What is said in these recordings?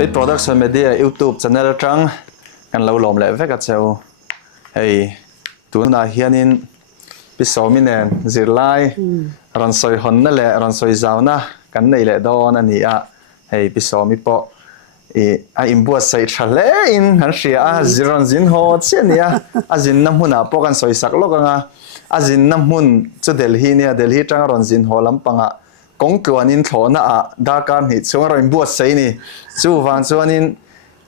Facebook Production Media YouTube channel trang kan lo lom le veka cheu hei tuna hianin Malsawmi nen Zirlai ran soi hon na le ran soi zauna kan nei le don ani a hei Malsawmi po a imbuat sai thale in han ria a ziron zin ho chenia a zin na hmuna po kan soi sak lokanga a zin na hmun chu Delhi nia Delhi tang ron zin ho lampanga kong tuanin thlona a da kan hi chung ron buat sai ni chu wang chuanin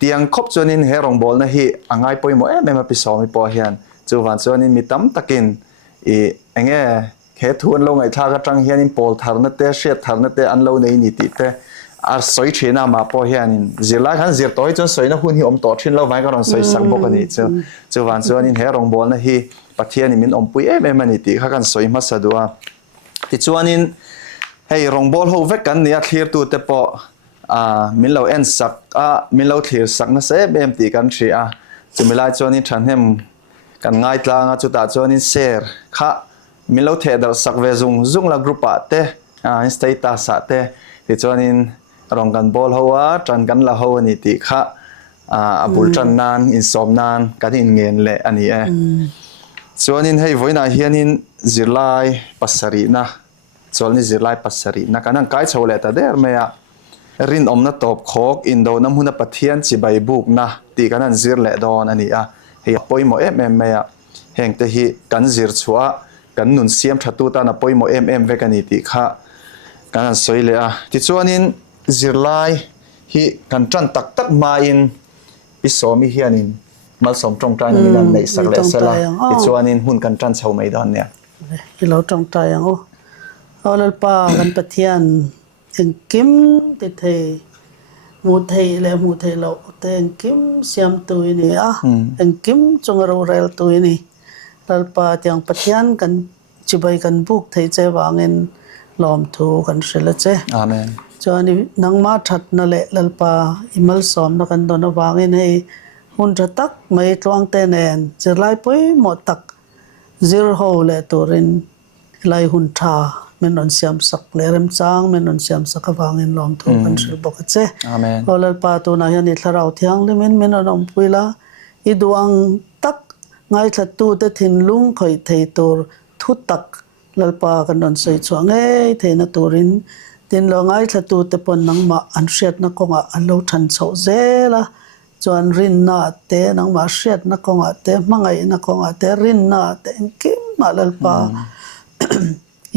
tiang khop chuanin he rong bol na hi angai poimo em Malsawmi po hian chu wang chuanin mitam takin enge he thuan lo ngai tha ka tang hianin pol tharna te hriat tharna te an lo nei ni ti te ar soi thina ma po hianin zirlai khan zir toi chon soi na hun hi om to thin lo vai ka ron soi sak bok ani chu wan chuanin he rong bol na hi Pathian min om pui em ani ti kha kan soi ma sadua ti chuanin hei rong bol ho vek kan nia clear tu te po min lo en sak min lo thlir sak na se bem ti kan thri a chumilai chuanin thanhem kan ngai tlanga chu ta chuanin share kha min lo the dar sak ve zung la group a te status a te ti chuanin rong kan bol ho a tran kan la ho ani ti kha abul tran nan in som nan kan in ngen le ani e chuanin hei voina hianin Zirlai pasari na Chawlhni Zirlai pasari na kanang kai chole ta der meya Rinawmna Tâwpkhâwp Indona Hmuna Pathian Chibai Bûkna ti kanan zir le don ani a hei poimo em meya hengte hi kan zir chua kan nun siam thatu ta na poimo em ve kani ti kha kanan soile a ti chuanin Zirlai hi kan tran tak ma in Malsawmi hianin Malsawm tongtai ni nan nei sak le sela ti chuanin hun kan tran chho mai don ne hi lo tongtai ang o olal pa kan Pathian en kim te the mu thei lo te en kim siam tu ni a en kim chungro rel tu ni lal pa tiang Pathian kan Chibai kan buk thei che wangin lom thu kan sela che amen chani nangma that na le lal pa Malsawm na kan don wangin hei hun tak mai Tluangtea nen Zirlai poi mo tak zir ho le turin lai hun tha men on siam sak lerem chang men on siam sak awangin lom thu kan sil bok che amen olal pa tu na hian itharau thiang le men on puila I duang tak ngai thatu te thin lung khoi thei tur thu tak lalpa kan on sei chuang e theina turin tin lo ngai thatu te pon nangma an hriat na konga an lo than chho zela chuan rin na te nangma hriat na konga te mangai na konga te rin na te kim ma lalpa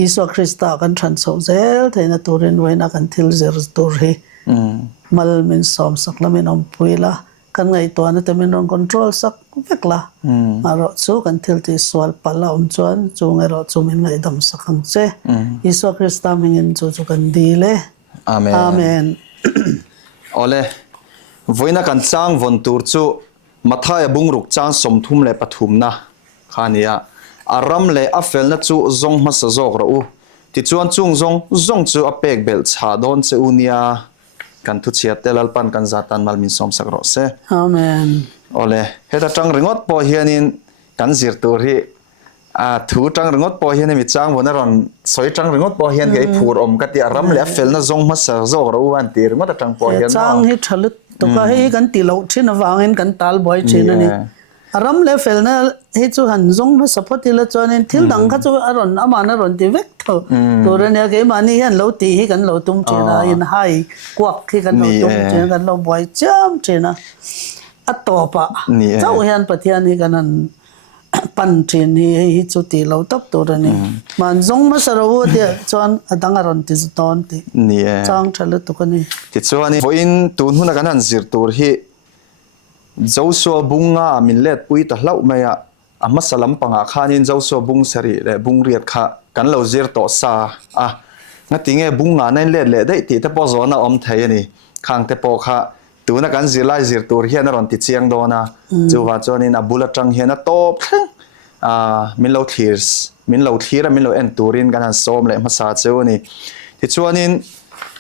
Iso Krista kan than chho zel theina turin waina kan thil zir tur hi mal min som sak la min om puila kan ngai to na te min on control sak vekla aro chu kan thil ti swal pala chuan chu ngai ro chu min ngai dam sakang che Iso Krista mingin chu kan dile amen ole voina kan chang von tur chu mathaya bungruk chang somthum le pathum na khania aram le afel na chu zong ma sa zok ro u ti chuan chung zong chu apek bel cha don che unia kan thu chiat telal pan kan zatan mal min som sak ro se amen ole heta tang ringot po hianin kan zir tur hi thu tang ringot po hian mi chang wona ron soi tang ringot po hian ge phur om ka ti aram le afel na zong ma sa zok ro an tir ma ta tang po hian chang hi thalut to ka hi kan ti lo thin awangin kan tal boy chin ani aram le fel na he chu han zong ma support la chuanin thil dang kha chu aron amana ron ti vek tho toran ya ke mani han lo ti hi kan lo tum chena in hai kwak khi kan lo tum chena kan lo boy cham chena atopa chau hian Pathian hi kanan pan thin hi chu ti lo tap torani man zong ma saro ti chuan adang aron ti ton ti chang thalu tu kani ti chuani voin tun huna kan han zir tur hi Joshua bunga min let pui ta hlau maya ama salam panga khanin Joshua bung sari le bung riat kha kan lo zir to sa nga tinge bunga nen let le dei ti te po zona om thai ani Khiangte po kha tuna kan Zirlai zir tur hian ron ti chiang dona chuwa chonin abula tang hian a top min lo thira min lo en turin kan han som le ma sa chewani ti chuanin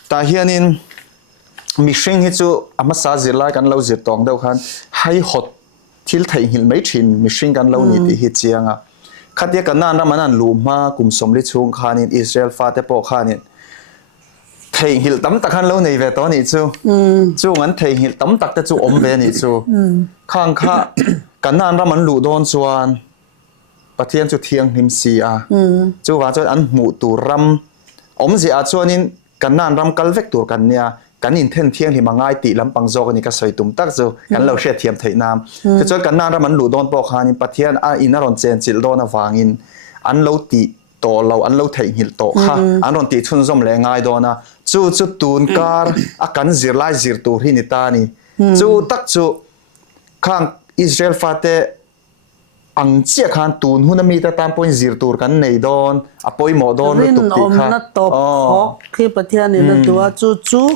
ta hianin mishing hi chu ama sa Zirlai kan lo zir tong deuh khan hai hot thil thai hil mai thin mishing kan lo ni ti hi chianga khatia kan nan ramanan lu ma kum som li chung khanin Israel fa te po khanin thầy hiểu tấm tắc hắn lâu này về đó này chú ngắn thầy hiểu tấm tắc tới chú ôm về này chú khang khá cái nan ra mình lụ đòn chuan Pathian chú thiêng hiểm xì chú vào cho ăn mũ tù ram ôm gì chuan in cái nan ram cal vec tù cái nia cái nhìn thiên thiêng thì mà ngay tỷ lắm bằng do cái này cái sợi tụm tắc chú cái lâu sẽ thiềm thầy nam cho cho cái nan ra mình lụ đòn bọc han in Pathian in nó còn chen chịu đòn vàng in ăn lâu tỷ tổ lâu ăn lâu thầy hiểu tổ ha ăn còn tỷ chun zoom lệ ngay đó na chú tuôn car akan zirlai zir tur hi nita ni chú tak chú khang Israel fate ang chia khan tun hunami ta tam point zir tur kan nei don apoi mo don tu ti kha na top khok khi Pathian ni na tua chu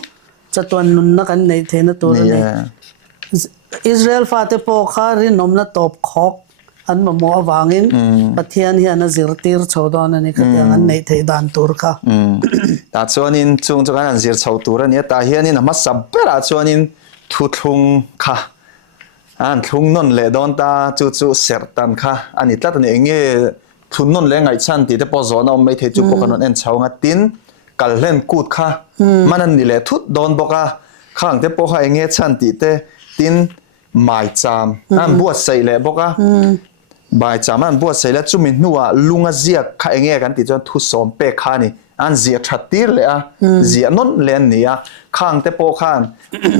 chatuan nun na kan nei the na tur ni Israel fate po kha Rinawmna top khok an ma mo awangin Pathian hi ana zirtir chodon ani khatyang an nei thei dan tur kha ta chuanin chung chu kan zir chho tur ani ta hianin ma sabbera chuanin thu thlung kha an thlung non le don ta chu sertan kha ani tlat ani enge thun non le ngai chan ti te po zona mai the chu pokanon en chhawnga tin kalhen kut kha manan ni le thut don boka khang te po kha enge chan ti te tin mai cham an buat sei le boka bài chạm anh bùa xây là chúng mình nuôi lunga ziak khai nghe cái tí cho thu xóm pe khai ni anh ziak chặt tir lệ ziak nón lên nè khang te po khan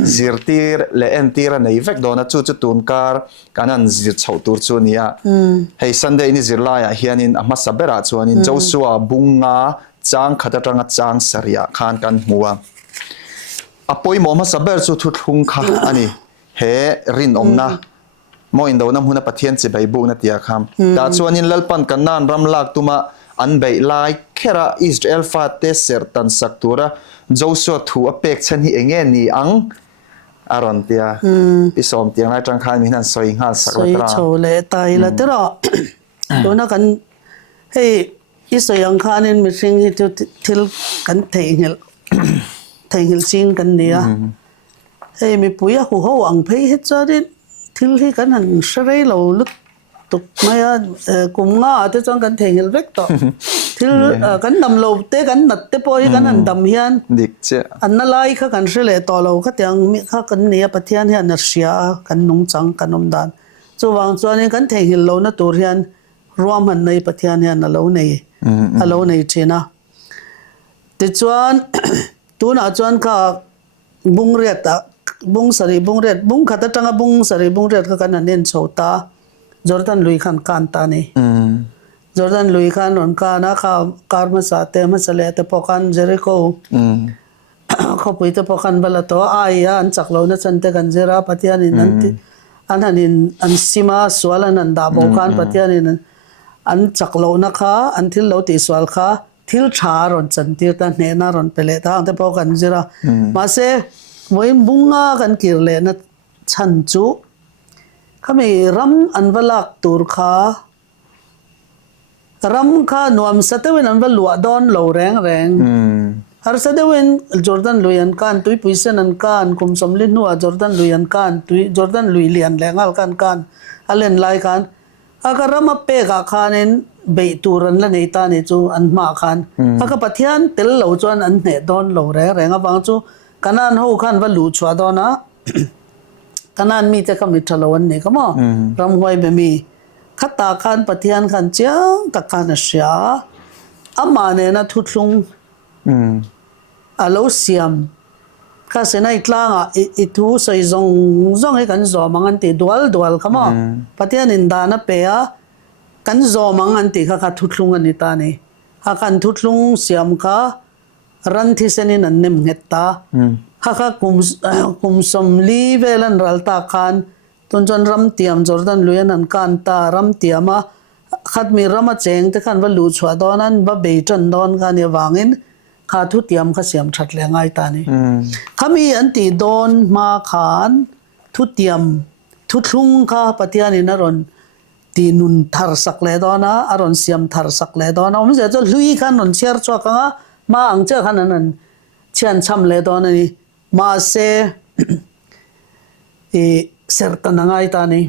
ziak tir lệ en tir này vek đó na chu tuôn car cái anh ziak chậu tur chu nè hay Sunday ni Zirlai hiền in amma sabera chu anh in Joshua Bûkna chang khata tranga chang saria khan kan mua apoi mo amma saber chu thu thung kha ani he Rinawmna mo Indona Hmuna Pathian Chibai Bûkna tia kham ta chuanin lalpan kan nan ram lak tuma an bei lai khera Israel fate sertan saktura Joshua thu apek chan hi enge ni ang aron tia pisom tiang lai tang khan min han soi nga sakratra soi chole tai la tera dona kan hey isoyang khanin mi sing hi thil kan thei hil sing kan nia hey mi puya hu ho ang phei hết cho din thil hi kan han shrei lo lut tuk maya kum nga te chang kan thei hil vek to thil kan nam lo te kan nat te poi kan han dam hian dik che an na lai kha kan shrele to lo kha tyang mi kha kan nia Pathian hian na sia kan nung chang kan om dan chu wang chuan kan thei hil lo na tur hian ruam han nei Pathian hian na lo nei alo nei china ti chuan tuna chuan kha bung riat ta bung sari bung red bung khata tanga bung sari bung red ka kan nen chota Jordan lui khan kan ta ni Jordan lui khan on ka na kha karma sa te ma sale te pokan Jericho kho pui te pokan bala to ai an chaklo na chan te kan jera Pathian in an hanin an sima swalan an da bo khan Pathian in an chaklo na kha an thil lo ti swal kha thil tha ron chan tir ta ne na ron pele ta ang te pokan jera ma se moin bunga kan kirle na chan chu khami ram anwalak tur kha ram kha nuam satewin anwalua don lo reng har sadewin Jordan luyan kan tui puisen an kan kum somlin nuwa Jordan luyan kan tui Jordan lui lian lengal kan alen lai kan aka ram pe ka khanin be turan la nei ta ni chu an ma khan aka Pathian tel lo chuan an ne don lo reng awang chu kanan ho khan va lu chwa do na kanan mi te kam thalawan ne kamo ram hoi be mi khata khan Pathian khan chiang ta khan sia ama ne na thuthlung alo siam kha senai tlanga I thu soi zong he kan zo mangan ti dual kamo Pathian in dana pe a kan zo mangan ti kha thuthlung ani ta ni ha kan thuthlung siam kha ran thi senin an nem ngetta ha kum som li velan ralta khan tunjon ram tiam Jordan luyan an kan ta ram tiama khat mi rama cheng te khan va lu chwa donan ba be ton don kan ya wangin kha thu tiam kha siam that le ngai ta ni khami an ti don ma khan thu tiam thu thlung kha Pathian in aron ti nun thar sak le dona aron siam thar sak le dona om je cho lui khan non cher chwa ka ma ang che khan an chian cham le dona ni ma se sertan ngai ta ni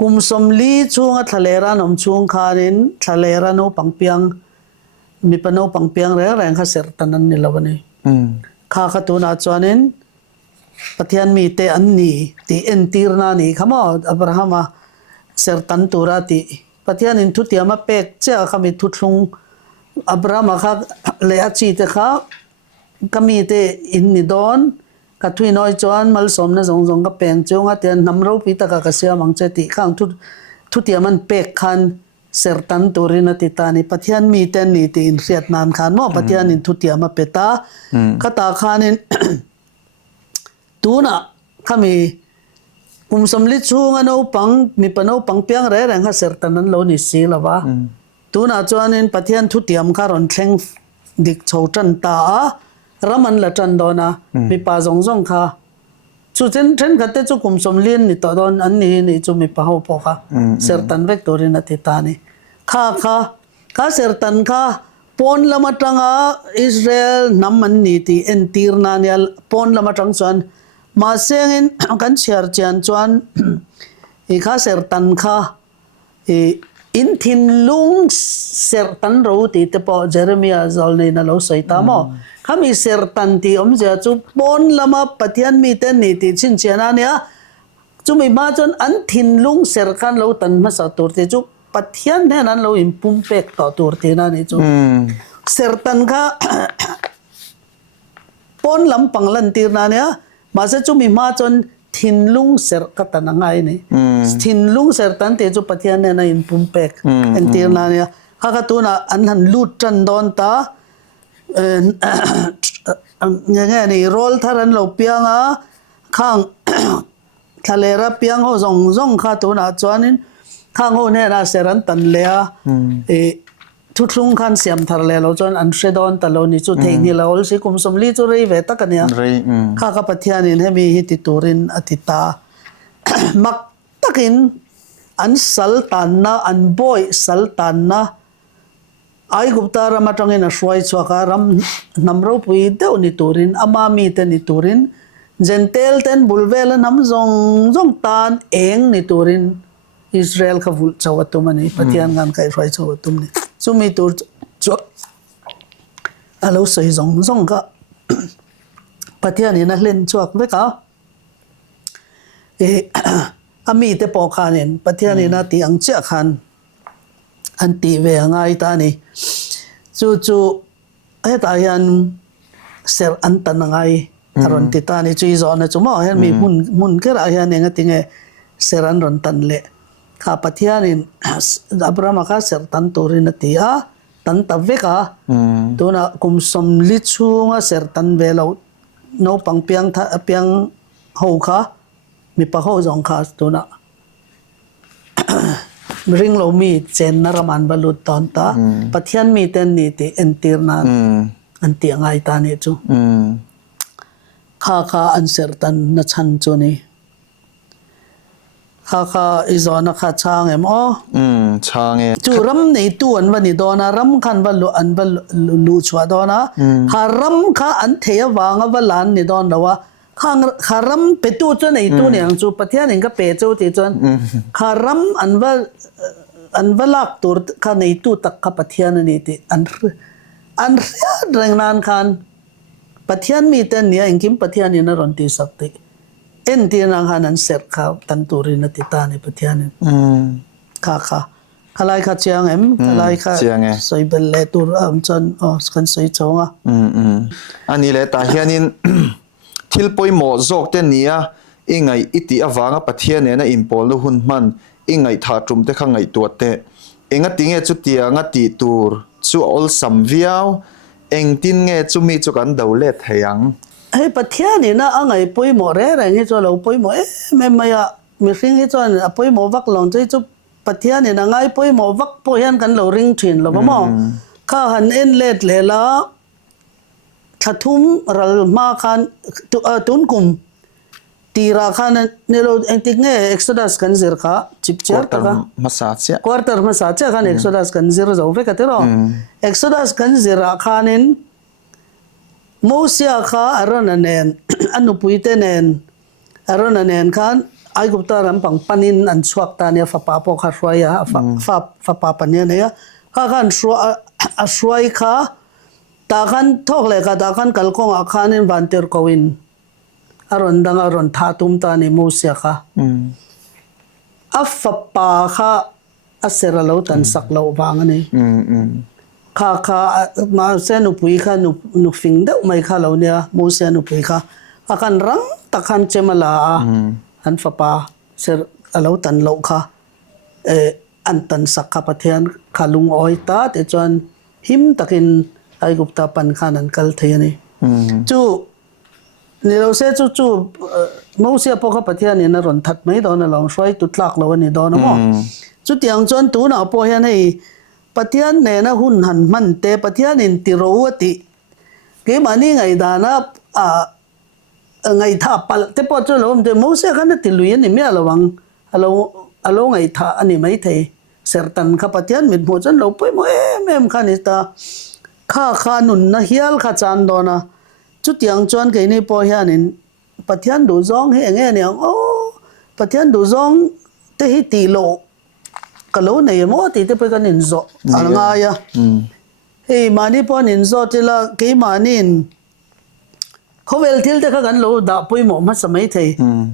kum som li chunga thalera nom chung kharin thalera no pangpiang mi pano pangpiang re kha sertan an ni lawani ข้าขตุนาจวนินปะเทียนมีเตอันนี้ตีเอ็นตีร์นานี่ขมออับราฮัมเสรตันตูราติปะเทียนินทุติยมาเป็กเจ้าขมิทุตลุงอับราฮัมข้าเลอาชีเตข้าขมีเตอินนิดอนกัทุยน้อยจวนมัลสมนะสงกับแปงจงอาเตียนนำเราพิตากะเสียมังเจติข้างทุติยมันเป็กขันเสรตันตูรินติตานิปะเทียนมีเตนนี่ตีอินเรียดนานขันโมปะเทียนินทุติยมาเปตาข้าตาขันินตูน่ะข้ามีกุมสมลิดชูงานเอาปังมีปนเอาปังเปียงเร่งข้าเสรตันนั้นเรานิสีละวะตูน่ะจวนนินปะเทียนทุติยมข้ารอนเชงดิกโชจันตารามันละจันดอนะมีป่าซงค่ะชุดเช่นกันแต่จุกุมสมลินนี่ต่อดอนอันนี้นี่จุมีป่าหัวปอค่ะเสรตันเวกตัวรินติตานี่ข้าเสรตันค่ะปนละมาจังอิสราเอลน้ำมันนี่ที่เอ็นตีร์นานี่ปนละมาจังส่วนมาเสียงกันเชียร์เจียนส่วนอีข้าเสรตันค่ะอินทินลุงเสรตันรู้ที่เตปอเจเรมียาจอลนี่นั่นเราใส่ตามอข้ามีเสรตันที่จะจุปนละมาปะเทียนมีเต้นนี่ที่ชินเชียนาเนี่ยจุมีมาจนอันทินลุงเสรกันเราตันมาสัตว์ที่จุปะเทียนเนี่ยนั้นเราอิมปุ่มเป็กต่อตัวที่นั่นนี่จุเสรตันค่ะปนลำปังลันตีนั่นเนี่ยมาจะจุมีมาจนทินลุงเสรกัตนังไงนี่ทินลุงเสรตันที่จุปะเทียนเนี่ยนั้นอิมปุ่มเป็กอันตีนั่นเนี่ยข้าก็ตัวน่ะอันนั้นลูดจันดอนตายังไงนี่โรลทารันเราเปียงข้างทะเลรับเปียงเขาส่งข้าตัวน่ะจวนนี้ข้างเขาเนี่ยน่ะเสรันตันเลียทุกลุงขันเสียมทะเลเราจวนอันเสดอนตะโลนี่จุดเทงนี่เราอลสิคุมสมลีจุรีเวตักเนี่ยข้ากับปัทยานินให้มีฮิติตูรินอติตามักตักินอันสัลตันนะอันบอยสัลตันนะไอ้กุบตารามาจังเงินช่วยชัวการมนำเราปุยเดวนิตูรินอามามีเตนิตูรินเจนเทลเตนบุลเวลนำซงตานเองนิตูรินอิสราเอลขบุลชาวตุมันนี่ปฏิญาณงานใครช่วยชาวตุมันนี่ซุมีตัวชัวเราใส่ซงก็ปฏิญาณนี่นักเล่นชัวเวก้าอามีเตปอคานินปฏิญาณนี่นาตีอังเจ้าขันอันตีเวงไงตานี่จู่ตายันเสรอันตันไงอารมณ์ติตานี่จู่อีจอนนะจู่มาเห็นมีมุนก็รายยันเองติงเสรันรอนตันเละข้าปฏิญาณินอับราฮัมข้าเสรตันตัวรินตีตันตะเวกตัวน่ะกุมสมลิชูงเสรตันเวลาโนปังเปียงหูข้ามีปะหูจงข้าตัวน่ะริงเรามีเจนนารมันบรรลุตอนตาปะเทียนมีเตนนี่ที่เอ็นตีร์นานอันเตียงไงตานี่จูข้าอันเสรตันนัชันจูนี่ข้าอิจอนักข้าช่างอ๋อช่างจูรำในตัวอันวันนี้ดอนะรำขันวันลุอันวันลุชัวดอนะข้ารำข้าอันเทียวางวันหลานนี่ดอนละวะข้ารำไปตู้จนในตู้เนี่ยจูปะเทียนนี่ก็เปจูที่จนข้ารำอันว่าลักตัวข้าในตู้ตักข้าปะเทียนนี่ที่อันเรียแรงนานขันปะเทียนมีแต่เนี่ยอิงคิมปะเทียนนี่น่ารอนตีสักติเอ็นที่นางหันเสร็จข้าวตันตูรินติตานี่ปะเทียนนี่ข้าไล่ข้าเชียงข้าไล่ข้าสวยเบลเลตัวจนกันสวยจงอันนี้แหละตาเฮียนินทิลปอยหมอจอกเตนี่อิงไงอิติอวางปะเทียนเนี่ยนะอิมพอลหุ่นมันอิงไงท่าจุ่มเตข้างไงตัวเตเองติงเงจุดเตียงตีตูร์จู่อลสัมวิวเองติงเงจุมีจุกันดาวเล็ดเฮียงเฮ้ยปะเทียนนี่นะไงปอยหมอเร่อะไรนี่จ้าเราปอยหมอไม่มีสิ่งที่จ้าปอยหมอวักหลงใจจุปะเทียนนี่นะไงปอยหมอวักปอยกันเราริงถินเราบ่มอข้าหันเอ็นเล็ดเลยละถ้าทุ่มเรามาคันตุนกุมตีราคาเนี่ยเราเองติงเงเอ็กซ์โซดัสกันซิร์ค่ะชิปเชอร์ตะมาสาเซียควอเตอร์มาสาเซียคันเอ็กซ์โซดัสกันซิร์จะเอาไปกันเถอะเอ็กซ์โซดัสกันซิร์ราคานินมูเซียค่ะอารมณ์นั่นเองอันนุปุยเตนเองอารมณ์นั่นเองคันไอ้กุบตารำปังปันินอันสวักตาเนี่ยฟ้าป่าปกหาสวยฟ้าป่าปันเนี่ยข้าคันสวยค่ะ ตาขันทอกเลยก็ตาขันกัลคงอาคานินวันเตอร์กวินอารอนดังอารอนท่าตุมตานิมูเสียค่ะอัฟปาค่ะอัสเซรเลวตันสักเลวบางนี่ค่ะมาเซนุปุยค่ะนุฟิงเดอไม่ค่ะเลวเนี่ยมูเสียนุปุยค่ะอาการรังตะขันเจมาลาอันฟปาเซรเลวตันเลวค่ะอันตันสักค่ะปะเทียนขาลุงอ้อยตาแต่จวนหิมตะกินไอกุปตาปันขานันกัลเทียนี่จู่นี่เราเสียจู่มูเสียพวกปะเทียนนี่นะรอนทัดไม่โดนเราช่วยตุดลักเราวันนี้โดนมั้งจู่ที่อังจวนตัวน่ะพอเห็นให้ปะเทียนเนี่ยนะหุ่นหันมันเตะปะเทียนนี่ติรู้ว่าติเกี่ยมันนี่ไงดานะไงท่าปัลเตะพอจู่เราเดี๋ยวมูเสียกันติลุยนี่ไม่ระวังเราไงท่าอันนี้ไม่เทเสร็จตันข้าปะเทียนมิดหัวจนเราไปมั้งข้านี่ตาข้านุนนะเฮียลข้าจานโดนะจุดยังจวนเกี่ยนี่พอเห็นนี่ปะเทียนดูซองเฮงเนี่ยโอ้ปะเทียนดูซองเตะให้ตีโลก็โลเนี่ยมั่วตีเตะไปกันนินโซอะไรง่ายอะเฮ้ยมานี่พอนินโซที่ละเกี่ยมานี่เขาเวลทิลเตะกันโลด่าปุยหมอมาสมัยเท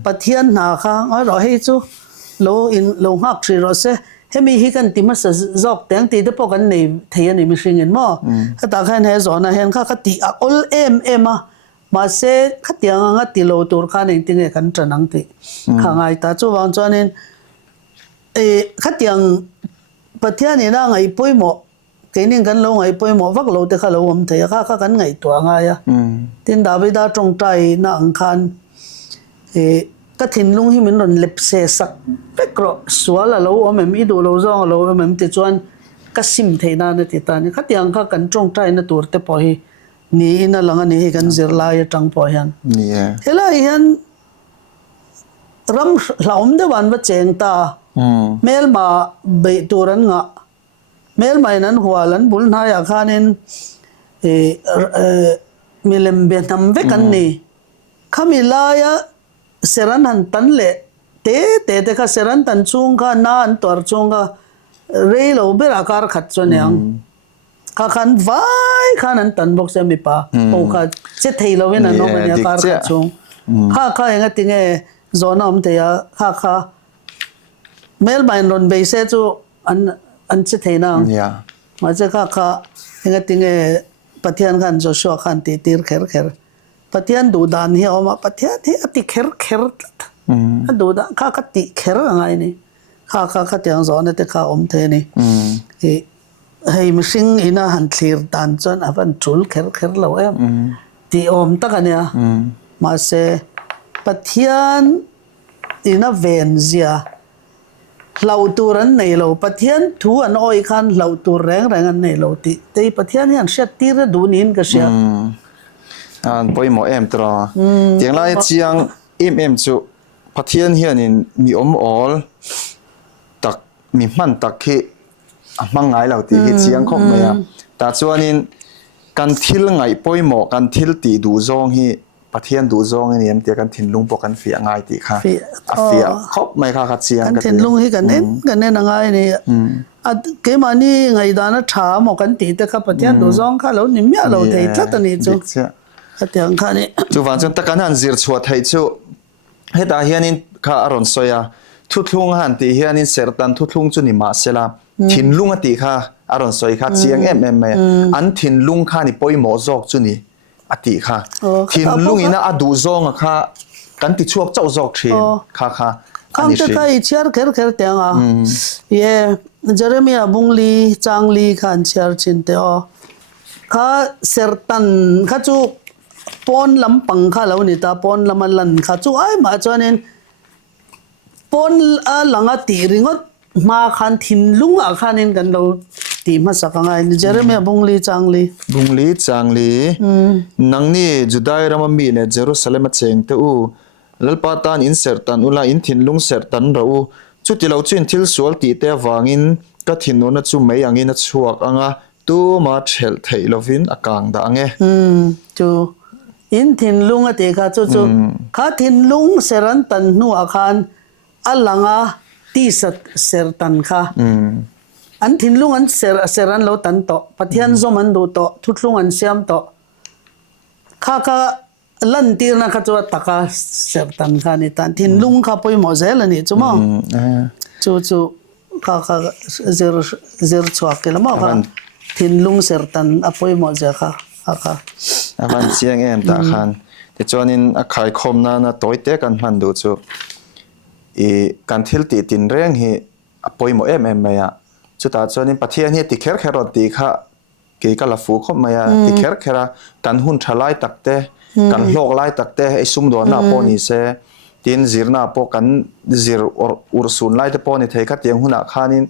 ปะเทียนหนาค่ะเราให้จูโลหักสิเราเสเฮ้ยมีฮิกันติมาสจอกแต่งตีเตะพอกันเนี่ยเทียนนี่ไม่ใช่เงินมั่วถ้าตาแค่เนี่ยสอนนะเห็นข้าตีอัลมามาเสขัดยังงั้นตีโลตัวข้าเนี่ยติงกันจะนั่งตีข้างไงตาจู่วางจวนนี่ขัดยังปะเทียนนี่นะไงปุยหมอเกี่ยนี่กันโลไงปุยหมอฟักโลเตะข้าโลอมเทียข้ากันไงตัวไงอะตินดาวิดาจงใจน่าอังคารก็ทิ้งลุงที่มันหล่นเล็บเสสักเป็กรอสวละเราเอาแบบนี้ดูเราจ้องเราเอาแบบติดจวนก็ซิมเทน่าเนี่ยติดตานี่ขัดยังข้ากันจงใจนะตัวเตะพอฮีนี่น่ะหลังนี่กันเจรลายจังพอยันเฮล่ายันรำหลอมเดวันว่าเจงตาเมลมาเบตัวรันงะเมลมานั้นหัวลันบุญนายอาคานินมิเลมเบนทำเวกันนี่ข้ามิลายะเสรันหันตันเละเตะข้าเสรันตันจุงข้าน่าอันตัวจุงข้าเรียลเบราการขัดจวนยังข้าขันไว้ข้านั้นตันบอกเสียมีป่าโอ้ข้าเจ็ดทีเราเว้นน้องเนี่ยการขัดจุงข้าอย่างงี้ติงโซนอมเทียข้าเมลบายนนเบสจูอันเจ็ดทีนั่งมาเจ้าข้าอย่างงี้ติงปะเทียนกันโจชัวขันตีร์เขรปะเทียนดูดานเฮียออกมาปะเทียนที่ติเขรดูดานข้าติเขรอะไรนี่ข้าเตียงโซนเนี่ยข้าอมเทนี่ให้มิสิงอินาหันทีร์ตันจนอันจุลเขรเราที่อมตะกันเนี่ยมาเสปะเทียนอินาเวนเซียเหล่าตัวนั้นในเราปะเทียนถูอันอ้อยคันเหล่าตัวแรงอันในเราที่ปะเทียนเนี่ยเสียตีระดูนินก็เสียปอยหมอตราเตียงไล่เจียงจุปะเทียนเฮียนี่มีอมออลตักมีมันตักที่มังไงเราตีเจียงคงไม่แต่ส่วนนี้การทิลไงปอยหมอการทิลตีดูซองฮีปะเทียนดูซองนี่เตียกันทินลุงปกันเฟียง่ายตีค่ะเฟียครบไม่ค่ะเจียงกันทินลุงให้กันเน้นง่ายนี่เกี่ยมันนี่ไงดานะถามหมอกันตีแต่ข้าปะเทียนดูซองข้าเรานี่ไม่เราเททัดนี่จูเตียงข้านี่จูวันจนตะกันหันซิร์ชวัดให้จูให้ตาเฮียนินข้าอารมณ์สวยทุกลุงหันตีเฮียนินเสร์ตันทุกลุงจุนี่มาเสลาทินลุงตีข้าอารมณ์สวยข้าเจียงอันทินลุงข้านี่ปอยหมอจอกจุนี่อติข้าทินลุงอินะอดูจองข้ากันติดช่วงเจ้าจอกเชียข้าข้างจะข้าอีเชียร์เขรเตียงเย่เจเรมีอาบุงลีจางลีข้าเชียร์ชินเตอข้าเสร์ตันข้าจูปอนลำปังข้าแล้วนี่ตาปอนลำมันลันข้าจู่ไอ้มาจวนเองปอนหลังตีริงก็มาขันทินลุงขันเองกันเราตีมาสักไงนี่เจอเรื่องบุงลีจางลีนังนี่จุดได้รามามีเนี่ยเยรูซาเล็มเชงเตอูลัลปาตานอินเสร์ตันอุลาอินทินลุงเสร์ตันเราจุดที่เราจุนทิลสวลตีเตวางินก็ทินโนนัดจู่ไม่ยังอินนัดชัวกอ่ะตัวมาเชลเทยลวินอากางดังจู่อินทินลุงอะเตะข้าจู่ข้าทินลุงเสรันตันนัวขันอัลลังตีสัตเสร์ตันข้า อันทิ้งลุงอันเสรันเราตันโตปะเทียนซอมันดูโตทุลุงอันเสียมโตข้าก็ลันตีนะข้าจะตักเสรตันข้านี่ตันทิ้งลุงข้าไปหมดเสร็จนี่จุ๊มั้งจู่ข้าเจอชัวร์กันแล้วมั้งข้าทิ้งลุงเสรตันอไปหมดเสร็จข้าวันเสียงตาขันแต่จวนนี้ขายคมนะตัวเตะกันมันดูจู่การทิลตีตินเร่งฮีปอยหมเอ็มไม่อะจุดตาจวนนี้ประเทศนี้ติเคร์แค่รถตีค่ะกี่กะลาฟูเขาไม่อะติเคร์แค่ละการหุ่นทลายตักเตะการโลกไล่ตักเตะไอซุ่มโดนหน้าปอนี่เสตินจีร์หน้าปอกันจีร์อุรสุนไล่แต่ปอนี่เทคัดยังหุ่นอาคานิน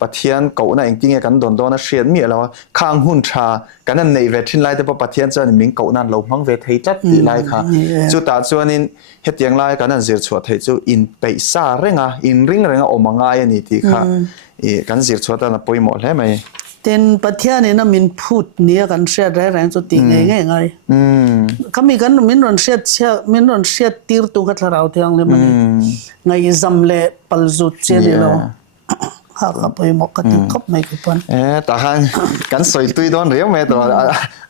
ประเทศเก่าหน้าเองจริงๆกันโดนนะเชียนมีอะไรวะข้างหุ่นชากันนั่นในเวทินไล่แต่ปอประเทศจวนนี้มิงเก่านั่นเราพังเวทจัดตีไล่ค่ะจุดตาจวนนี้เฮ็ดยังไล่กันนั่นจีร์ชัวเทจูอินไปซาเร่งอ่ะอินริงเร่งอ่ะออกมาง่ายนี่ทีค่ะกันจีร์ชัวตาน่ะปอยหมดแล้วไหมเต็นประเทศนี้นะมินพูดเนี่ยกันเสียแรงจุดตีง่ายง่ายเขามีกันมินรอนเสียตีร์ตุกัทเราที่อังเลยมันไงจำเลยปัลจุดเจดีเราข้าก็ไปหมกกันที่คบไม่กี่ปันแต่ฮันกันสวยตุยโดนเรียวไม่ตลอด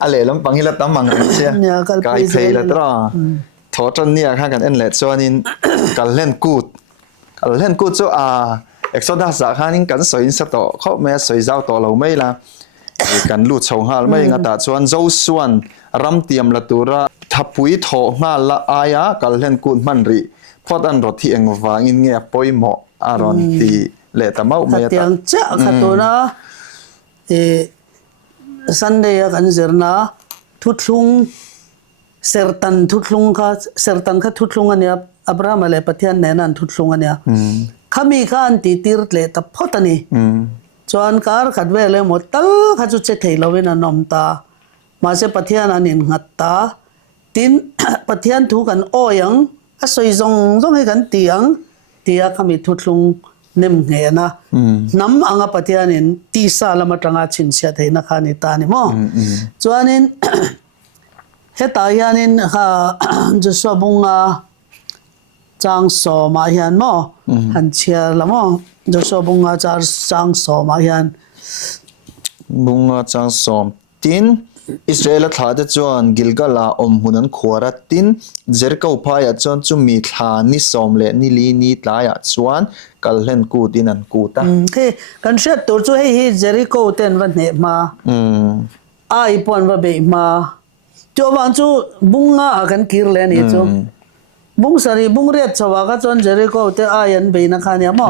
อะไรล้ำปังฮิลตั้มมังเชียกายเพลย์แล้วตลอดทอจนเนี่ยข้ากันเอ็นเล็ดส่วนนี้กันเล่นกูดจู่เอกโซดาสาขานี่กันสวยสักต่อเขาแม้สวยเจ้าต่อเราไม่ละกันลูดชงฮาไม่งั้นแต่ส่วนเจ้าส่วนรำเตียมละตัวระทับปุยทองาละอายะกันเล่นกูดมันรีพอดันรถที่เองวางอินเงียปอยหมออารอนตีเละแต่เมาไม่ตัดยังเจ้าขัดตัวนะสันเดียกันเจอนะทุดลุงเสรตันทุดลุงค่ะเสรตันค่ะทุดลุงอันเนี้ยอับราฮัมเลยปะเทียนแน่นันทุดลุงอันเนี้ยขามีการตีตีร์เลยแต่พอตนี่จวนการขัดเวลหมดตั้งขัดจุดเฉยเราเวนนอมตามาเสปะเทียนอันนี้หัดตาตินปะเทียนถูกันโอยังอาศัยจงให้กันเตียงขามีทุดลุงนิมเหียนะน้ำอ่างปะเทียนินตีสาลมาตรังอาชินเสียเทนักขานิตานี่มั้งจวนนี้เฮตายานินค่ะจะสวบุงจางสอมาเฮียนมั้งหันเชียละมั้งจะสวบุงจางสอมาเฮียนบุงจางสอมตินอิสราเอลท้าจะจวนกิลกาลาหุนันขวารัตินเจริกาพายจวนจุมีทานิสอมเลนิลีนิตลายจวนกัลเล่นกูดินันกูตาคือกันเชื่อตัวจู่ให้เจริกาเต้นวันเนี่ยมาไอปอนว่าเบมาจู่บางจู่บุงกันกิรเลนี่จู่บุงสารีบุงเรียดชาวก็จนเจริกาเตอายันเบนักขันยามอ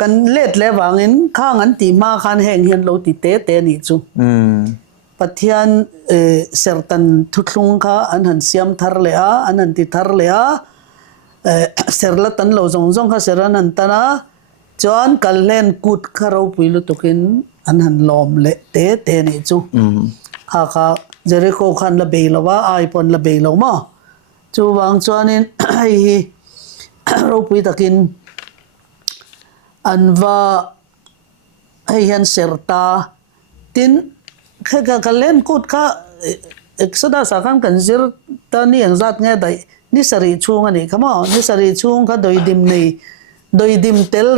กันเล็ดเลวังอินข้างอันตีมาขันแห่งเห็นเราติเตนี่จู่ปะเทียนเสรตันทุลุงค่ะอันหันเสียมทาร์เลยอันหันติทาร์เลยเสรละตันเราจงค่ะเสรนันตนะจวนกัลเล่นกุดข้าเราปุยลุตุกินอันหันลอมเละเตนี่จู่ค่ะเจริโกขันละเบลว่าไอปอนละเบลมาจู่บางจวนนี้เราปุยตะกินอันว่าให้เห็นเสรตาตินแค่การเล่นกูดค่ะเอกสดาสักกันจิรตอนนี้ยังจัดไงได้นิสรีช่วงอันนี้ขมานิสรีช่วงค่ะโดยดิมนี่โดยดิมเตล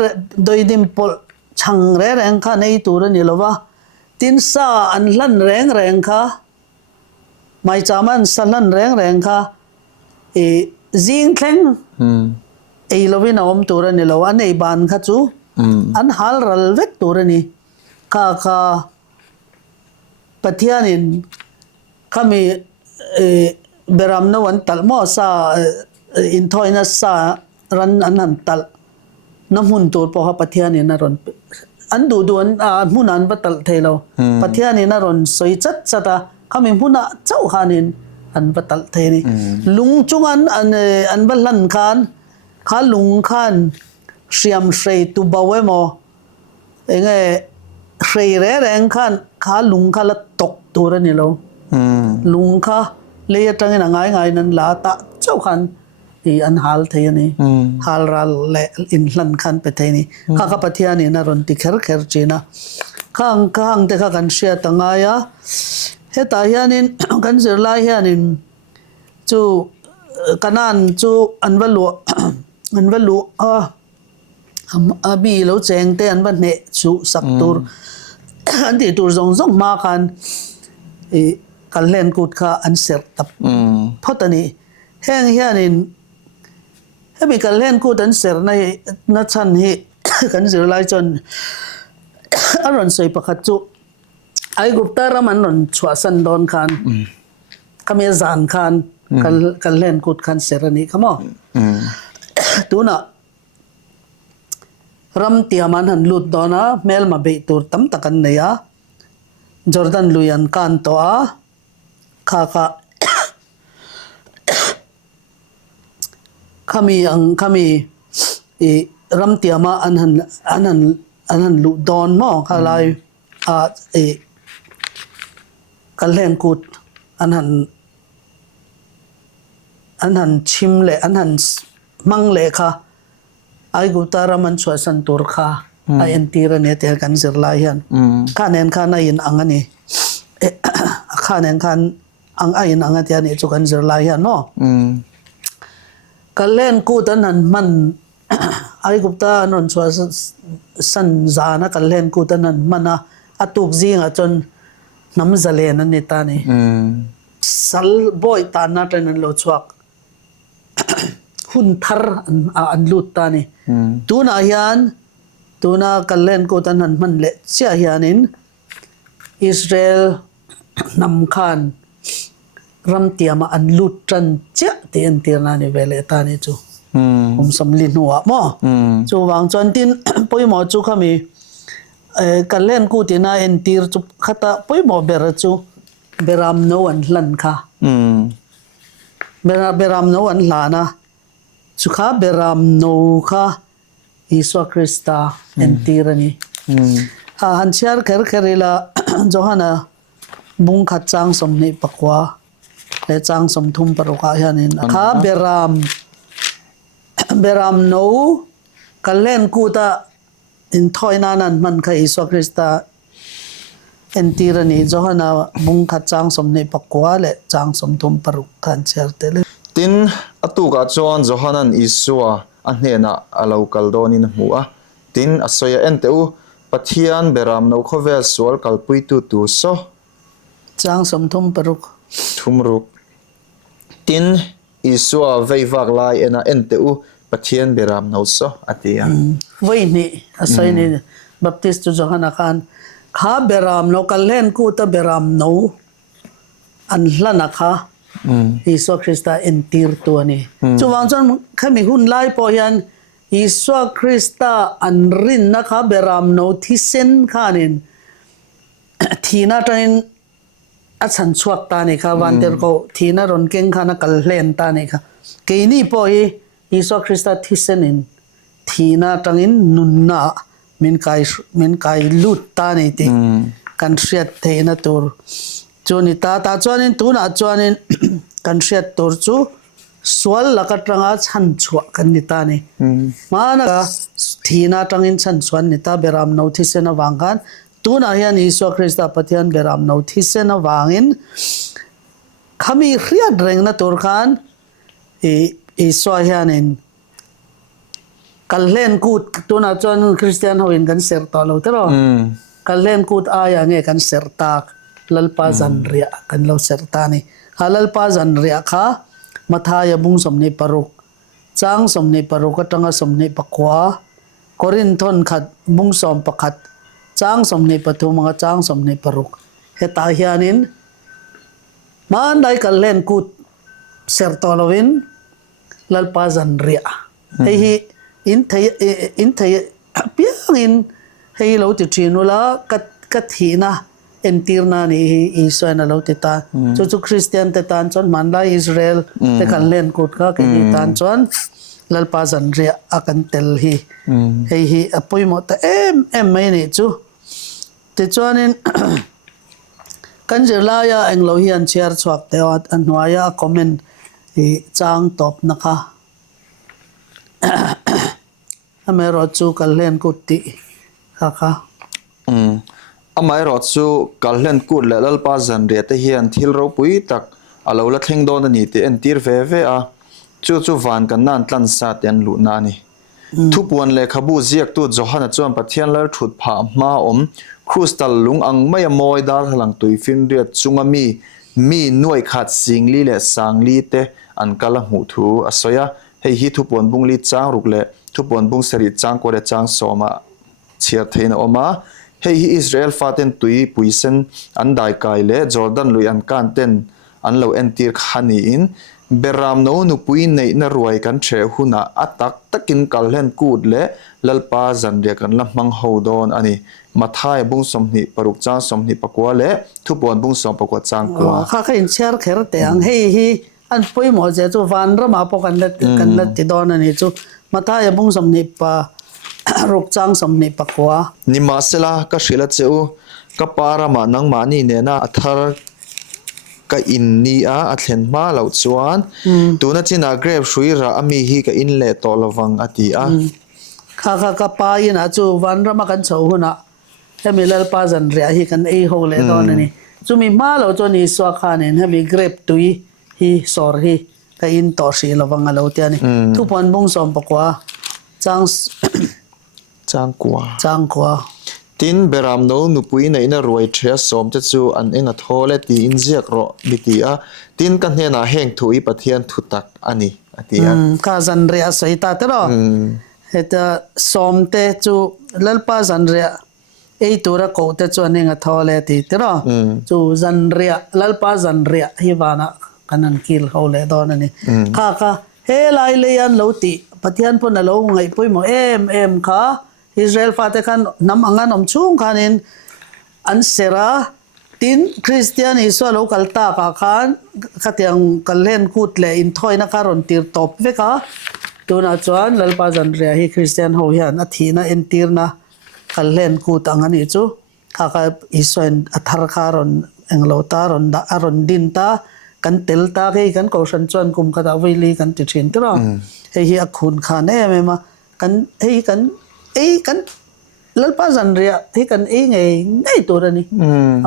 โดยดิมปลช่างแรงค่ะในตัวนี้ละว่าตินซาอันลั่นแรงค่ะไม่จามันสั่นลั่นแรงค่ะจิงแข็งเราวินาอมตัวนี้ละว่าในบ้านค่ะจู่อันฮัลรัลเวกตัวนี้ค่ะปะเทียนินขามีเบรามนวันตัลมอซาอินทอยนัสซารันอันนั้นตัลน้ำหุ่นตัวพอปะเทียนินนารอนอันดูอันมุนันบัตัลเทโลปะเทียนินนารอนสวยจัดจัดขามีมุนาเจ้าขานินอันบัตัลเทนี่ลุงจุงอันบัลลันขานขาลุงขานเสียมเสยตุบาวเอโมเองเสยแรงขานขาลุงขาละตกตัวนี่เราลุงขาเลี้ยจังยังไงนั่นลาตาเจ้าขันที่อันฮัลเทียนี่ฮัลรัลเล่อินลันขันไปเทียนี่ข้ากับปะเทียนี่นะรอนติเคร์จีนะข้างแต่ข้ากันเชียตั้งไงเฮตาเฮียนินกันเจอไล่เฮียนินจู่กันนั่นจู่อันวัลลุ มีlo cheng te an ban ne chu sak tur an ti tur zong zong ma khan kan len kut kha an ser tap photani heng hianin hemi kan len kut an ser na chan hi kan zirlai chon aron soi pakhat chu ai gupta raman non chwa san don khan kami zan khan kan len kut khan serani kamo tuna ram tiaman han lut dona mel ma be tur tam takan neya jordan luyan kan to a kha kami ram tiama an lu don mo khalai kan len kut an han chim le an han mang le kha ai gutara man chwa san tur kha ai entira ne te kan zirlai hian khanen khana in angani khanen khan ang ain angati ani chu kan zirlai hian no kan len kut an han man ai gupta non chwa san zana kan len kut an han mana atuk zinga chon nam zalen an ni ta ni sal boy ta na ten an lo chuak hun thar an lut ta ni tuna hian tuna kan len kut an han man le chia hianin Israel nam khan ram tiama an lut tran cha te an tirna ni vele ta ni chu som lin huwa mo chu wang chon tin poimo chu khami kan len kutina en tir chu khata poimo ber chu beram no an hlan kha beram no an hlana chu kha beram no kha Isu Krista en tirani han chiar kherila johana bung khat chang som nei pakwa le chang som thum paruka hianin kha beram no kan len kuta in thoina nan man kha Isu Krista en tirani johana bung khat chang som nei pakwa le chang som thum paruk kan chiar tele tin atuka chuan johanan isua anhena alocal donin hua tin asoya enteu pathian beram no khovel sual kalpui tu so chang som thum paruk thumruk tin isua veivak lai ena enteu pathian beram no so atia voini asoi ni baptist johana khan kha beram no kallen ku ta beram no an hlana kha Isu Krista entir tu ani chuwang chon khami hun lai po hian Isu Krista an rin na kha beram no thisen khanin thina train a chan chuak ta ni kha wan ter ko thina ron keng khana kal hlen ta ni kha keini po hi Isu Krista thisenin thina tangin nunna min kai lut ta ni ti kan hriat theina tur chuni ta chuanin tuna chuanin kan hriat tur chu sual lakatranga chan chua kan ni ta ni mana thina tangin chan chuan ni ta beram no thisena wangan tuna hian Isu Krista Pathian beram no thisena wangin khami hriat rengna tur khan Isu hianin kallen kut tuna chuan Christian hoin kan ser ta lo tero kallen kut aya nge kan ser tak lalpa zanria kan lo ser ta ni halalpa zanria kha mathaya bung somni paruk chang somni paruk atanga somni pakwa korin thon khat bung som pakhat chang somni pathumanga chang somni paruk heta hianin mandai kallen kut ser tolovin lalpa zanria hi in thai piang in hei lo ti trinula kat hina entirna ni Isu na lo ti ta chu Christian te tan chon manla Israel te kan len kut ka ke tan chon lalpa zanria akan tel hi hei apoi mo ta em mai ni chu te chuanin kan zirlaya englo hian chiar chuak te an hnuaia comment chang top na kha amero chu kallen kutti kha amai ro chu kallen kut le lalpa zanria te hian thil ro pui tak alo la thleng don ani te entir ve a chu van kan nan tlan sa ten lu na ni ทุบวนเลยขบูเจียกตัวจหันจวนปะเทียนเลิถุดผ่ามาครูสตัลลุงอังไม่มอยดาหลังตุยฟินเรียดจุงมีหน่วยขาดสิงลีและสังลีเตอันกาลหูทูอสอยะให้ฮิทุบวนบุงลีจางรุกเลทุบวนบุงสริจางกวดจางสอมาเชียร์เทนออกมาให้อิสราเอลฟาเตนตุยปุยเซนอันได้กายเลจอร์แดนลุยอันกันเตนอันเราเอ็นตีร์ขันีอินเบรามโนนุปุยในนรวยกันเชหุนาอัตักตะกินกัลเลนกูดเลลลปาจันเรียกันละมังฮูดอนอันนี้มาทายบุงสมนิปรุกจางสมนิปกัวเลทุบวนบุงสมปกัวจางกัวข้าเคยเชื่อแค่แต่ยังเฮ้ยอันปุยหมอเจ้าจูฟันระมาปกันเล็ดติดอนอันนี้จูมาทายบุงสมนิปรุกจางสมนิปกัวนิมาเซลาก็สิละเจ้าก็ปารามานังมานี่เนี่ยนะอัทาร์ก็อินนี่อัดเห็นมาเหล่าจวนตัวนั้นจีน่าเกรฟช่วยระมีฮีก็อินเล่ตอลวังอดีข้าก็ปายินะจูวันระมากันโชว์นะถ้ามีเล่าป้าจันเรียฮีกันเอโฮเลตอนนี้จูมีมาเหล่าจวนอีสวาขานี่ถ้ามีเกรฟตุยฮีสอร์ฮีก็อินต่อสีละวังเหล่าเตียนี่ทุกวันบุ้งสมปกว่าจางกัวtin beram no nupui nei na roi thia som te chu an enga thole ti in ziak ro bitia tin kan he na heng thui pathian thutak ani atia ka zan ria saita te ro heta som te chu lalpa zan ria ei tura ko te chu an enga thole ti te ro chu zan ria lalpa zan ria hi wana kanan kil hole don ani ka he lai le yan lo ti pathian pon lo ngai pui mo em kha Israel fate kan nam angan chung kanin an sera tin Christian iso local ta ka khan khatiang kallen kut le in thoi na karon tir top ve ka tuna chuan lalpa jan ria hi Christian ho hian athina en tir na kallen kut angani chu ka iso en athar karon englo ta ron da aron din ta kan tel ta ke kan ko san chuan kum ka da weili kan ti thin tra hi akhun khan ma kan kan lalpa zanria hi kan ngai to rani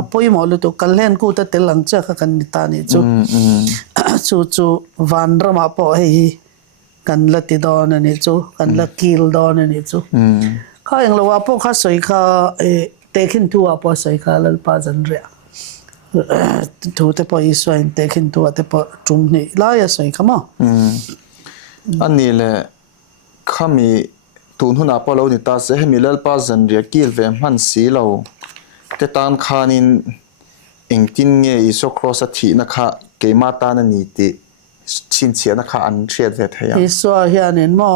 apoi mo lu to kallen ku ta telang cha ka kan ta ni chu van rama po hi kan lati don ani chu kan la kil don ani chu kha eng lo po kha soi kha tekin tu apo soi kha lalpa zanria tu te po iswain tekin tu te po tum ni la ya soi kha ma ani le khami tuन हुना पलो निता से मिलल पा जनरिया किल वे मन सी लो ते तान खानिन इंगतिन गे इसो क्रॉस थी न खा के माता न नीति छिन छिया न खा अन छेद वे थया इसो हियानेन मो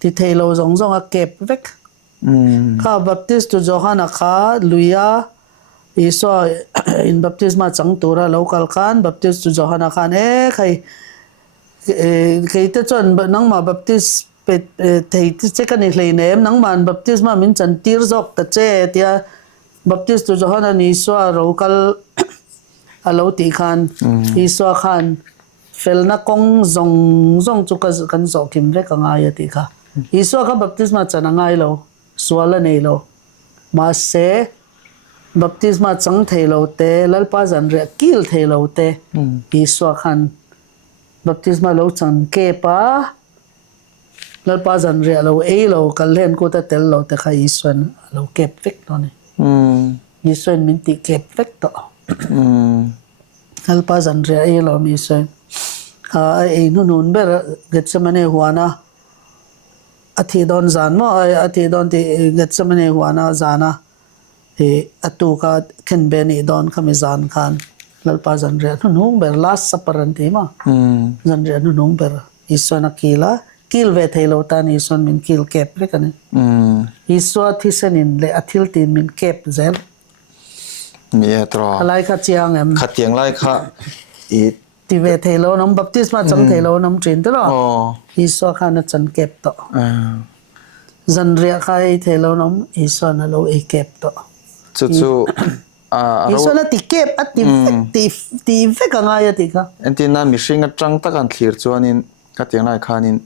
ति थेलो जोंग जोंग केप वेक खा बैप्टिस्ट तो जोहाना खा लुया इसो इन बैप्टिस्मा चंग तोरा लोकल खान बैप्टिस्ट तो जोहाना खान खाई ते चन नंग मा Baptist thầy chắc cái này lấy ném nắng màn baptisma mình chân tir dọc ta che tia baptist tu johan ani so local alo ti khan iso khan felna kong zong chu kan zo kim ve ka nga ya ti kha iso kha baptisma chana ngai lo swala nei lo ma se baptisma chang thei lo te lalpa jan re kil thei lo te iso khan baptisma lo chang ke pa lalpa jan ria lo lo kallen ko ta tel lo te kha iswan lo kep vek to ne iswan min ti kep vek to lalpa jan ria lo mi iswan nun ber getsemane huana athi don zan mo athi don ti getsemane huana zana atu ka ken beni don khami zan khan lalpa jan ria nun ber last supper anti ma jan ria nun ber iswan akila kil ve thelo ta ni son min kil kep re kan iswa thisenin le athil tin min kep zel mi atro alai kha chiang em khatiang lai kha i ti ve thelo nom baptisma chang thelo nom trin to iswa kha na chan kep to zan ria khai thelo nom iswa na lo e kep to chu iswa na ti kep ti ve ka nga ya ti kha entina mi hringa tang takan thlir chuanin khatiang lai khanin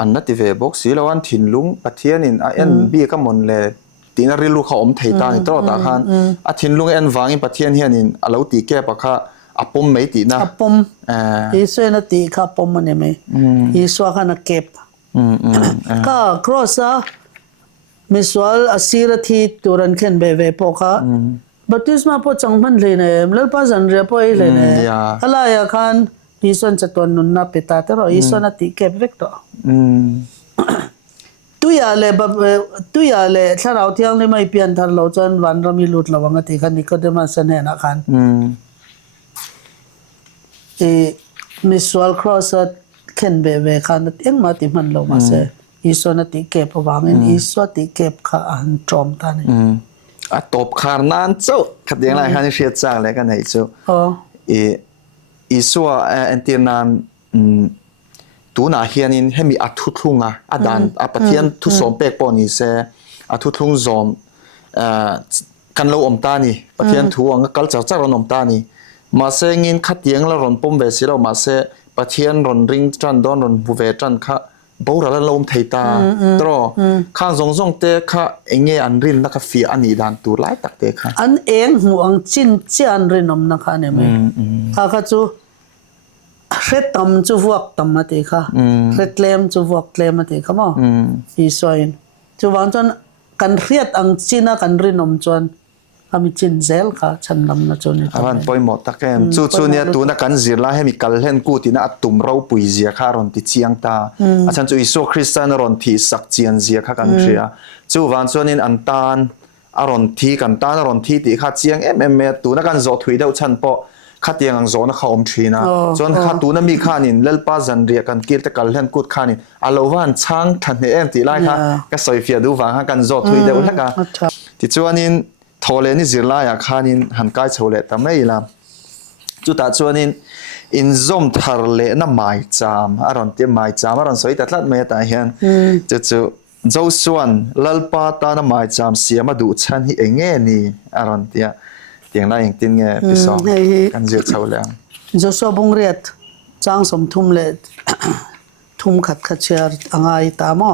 an na ti ve box si lo an thin lung pathian in a en bi ka mon le tina rilu kha om thei ta ni tro ta khan a thin lung en wangin pathian hian in alo ti ke pa kha apom mei ti na apom iswe na ti kha pom ne me iswa kha na kep ก็ cross มิสวลอาศิรที่ตัวรันเข็นเบเวปอกะบัติสมาพอจังมันเลยเนี่ยแล้วป้าจันเรียบไปเลยเนี่ยอะไรอะคันอีส่วนจะตัวนุนนับไปตาแต่เราอีส่วนติเก็บเวกต่อตุยาเลยถ้าเราเที่ยงเลยไม่เปลี่ยนถ้าเราจนวันเรามีหลุดระวังติคันนี้ก็จะมาเสนอนะคันมิสวลครอสเข็นเบเวคันเอ็งมาติมันเรามาเสอีส่วนติเก็บวางอีส่วนติเก็บข้าอันจอมท่านตบขานานเจ้าขัดยังไงฮันเชียจ้างเลยกันไหนเจ้าอีส่วนเอ็นตีนานตัวน่าเฮียนินให้มีอัตุทุงดันปะเทียนทุสมเปกปอนี่เสอัตุทุงซอมกันเราอมตานี่ปะเทียนทัวงกัลจากเราอมตานี่มาเสงินขัดยังเรารอนปุ่มเวสิเรามาเสปะเทียนรอนริงจันดอนรอนบุเวจันค่ะบ่าวเราลมไทยตาตรอข้างทรงเตะค่ะเองอันรินนักฟีอันนี้ดันตัวไล่ตักเตะค่ะอันเองห่วงจินเจียนรินมนะคะเนี่ยมั้ยค่ะจูเรตตมจูวกตมมาติค่ะเรตเลมจูวกเลมมาติค่ะมั้งอีสวยจูวางจนกันเรียดอังจินะกันรินมจนอามิจินเซลค่ะฉันนำนะจนนี่อันปอยหมดตะแกมจู่ๆเนี่ยตัวนักกันจิรลาให้มีกัลเห็นกูที่น่าตุ่มเราปุยเสียค่ะรอนติเชียงตาอาจารย์จู่อิโซคริสตันรอนที่สักเจียนเสียค่ะกันเชียจู่วันส่วนนี้อันตานอารอนที่กันตานอารอนที่ติค่ะเจียงตัวนักกันโจถุยเดาฉันปอขัดยังอังโซนเขาอมชีนะจนขัดตัวนั้นมีข้านินเล่ป้าจันเรียกันกิรตะกัลเห็นกูข้านินอารวันช่างทันเอ็มตีไล่ค่ะก็สอยเฟียดูฟังค่ะกันโจถุยเดาแล้วก็ที่จวนนี้ทอเลนี่จิรลายข้านินหันใกล้โชเลแต่ไม่ละจุดตัดจวนนี้อินซอมทาร์เลน่ะไม่จามอารอนเตียไม่จามอารอนสวยแต่ละไม่แต่เห็นจู่เจ้าส่วนลลปาตาน่ะไม่จามเสียมาดูฉันที่เองเงี้ยนี่อารอนเตียเตียงไรอย่างตินเงี้ยพี่สองกันเยอะเท่าแล้วจะสอบงเรียดจ้างสมทุมเลทุ่มขัดเชียร์อ่างไอตามอ่ะ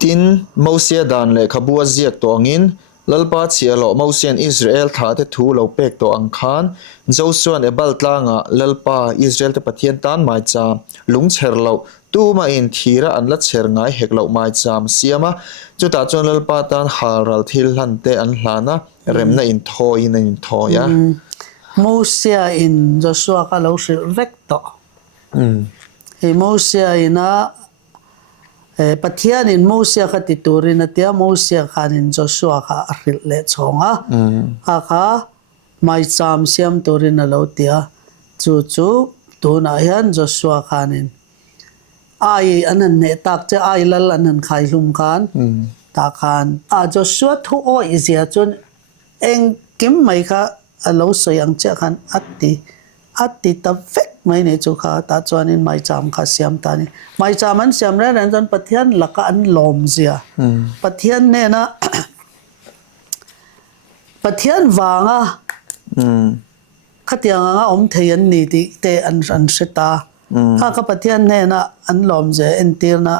ตินมูเซียดันเลยขบวนเจียตัวงินลลปาเชียร์หล่อมูเซียนอิสราเอลท่าเตทูเราเป็กตัวอังคารเจ้าส่วนบัลตางะลลปาอิสราเอลเตปะเทียนตันไม่จามลุงเชร์เราตู้มาอินทีระอันละเชร์ง่ายเหกเราไม่จามเสียมาจุดตัดจนลลปาตันฮารัลทิลฮันเตอันหลานะเริ่มในอินทอยะมูเซียอินจะสวาก็เราสิเวกต่อมูเซียอินะปัทยานินมูเซียขัดติตูรินเตียมูเซียขานินจะสวาก็ริเลชงค่ะไม่จำเสียมตูรินเราเตียจู่ตัวนั้นยันจะสวาขานินไออันนั้นเนี่ยตักจะไอละอันนั้นใครลุมกันตากันจะสวาทุกอ้อยเสียจนเองกิมไม่ค่ะเราสวยงเจ้ากันอัดติตาเฟกไม่เนี่ยจุค่ะตาจวนนี้ไม่จำค่ะเสียมตานี่ไม่จำมันเสียมแล้วจนปะเทียนหลักอันลมเสียปะเทียนเนี่ยนะปะเทียนวางขัดยังอมเทียนนี่ที่เตอันเสตาข้ากับปะเทียนเนี่ยนะอันลมเสียอินเตียนะ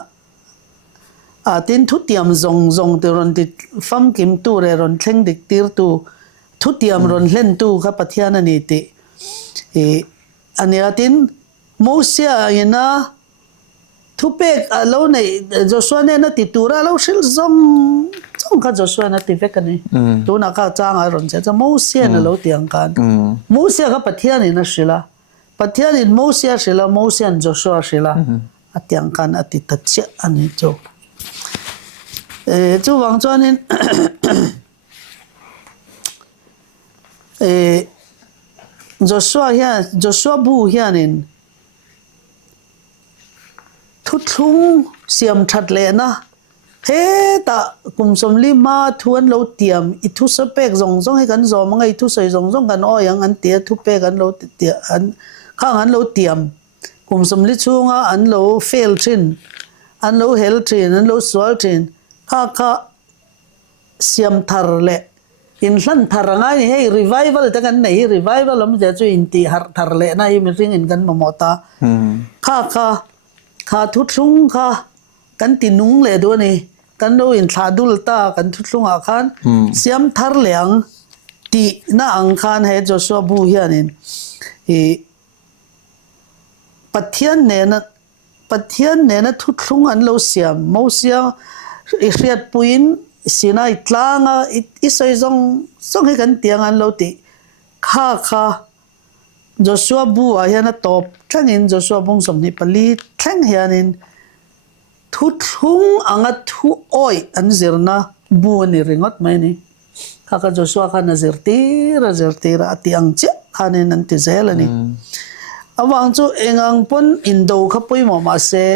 ตินทุติยมซงตัวรอนติฟัมกิมตูเรรอนเช่งดิกตีร์ตูทุติยมรอนเล่นตูกับปะเทียนนี่ติอันนี้ตินมูเซียอินะทุเปกเราในจอสวาเนี่ยนะติตูระเราชิลซงกับจอสวานะติเฟกันนี่ตัวนักจ้างอารอนจะมูเซียนะเราเตียงกันมูเซียกับปะเทียนนี่นะชิละปะเทียนนี่มูเซียชิละมูเซียนจอสวาชิละเตียงกันติตัดเจอันนี้จู就往这呢，就说不下呢，ทุกทุ่งเสียมชัดเลยนะเฮ้ตากุมสมลิมาทวนเราเตรียมอิทุสเปกส่งให้กันส่งมั้งอิทุใส่ส่งกันอ้อยังอันเตียทุเปกันเราเตียอันข้างอันเราเตรียมกุมสมลิช่วงอันเราเฟลทรินอันเราเฮลทรินอันเราสวลทรินข้าเสียมทาร์เล่อินสันทาร์ง่ายให้รีไววัลแต่กันไหนรีไววัลมันจะช่วยอินตีทาร์เล่นะให้มีสิ่งอินกันมาหมดตาข้าทุกทุ่งข้ากันตินุงเลยด้วยนี่กันดูอินทาดุลตากันทุกทุ่งอาคารเสียมทาร์เลียงตีน่าอังคารให้จะสวบูเฮียนินปัทยันเนี่ยนะ Pathian ne na thut thlung an lo siam mo sia I riat puin sinai tlanga isoi zong he kan tiang an lo ti kha Joshua bua hian a top thangin Joshua bung som ni pali thang hianin thu thlung anga thu oi an zirna bu ni ringot mai ni kha Joshua kha na zirtira ati ang che khanin an ti zel ani awang chu engang pon indo kha pui mo ma se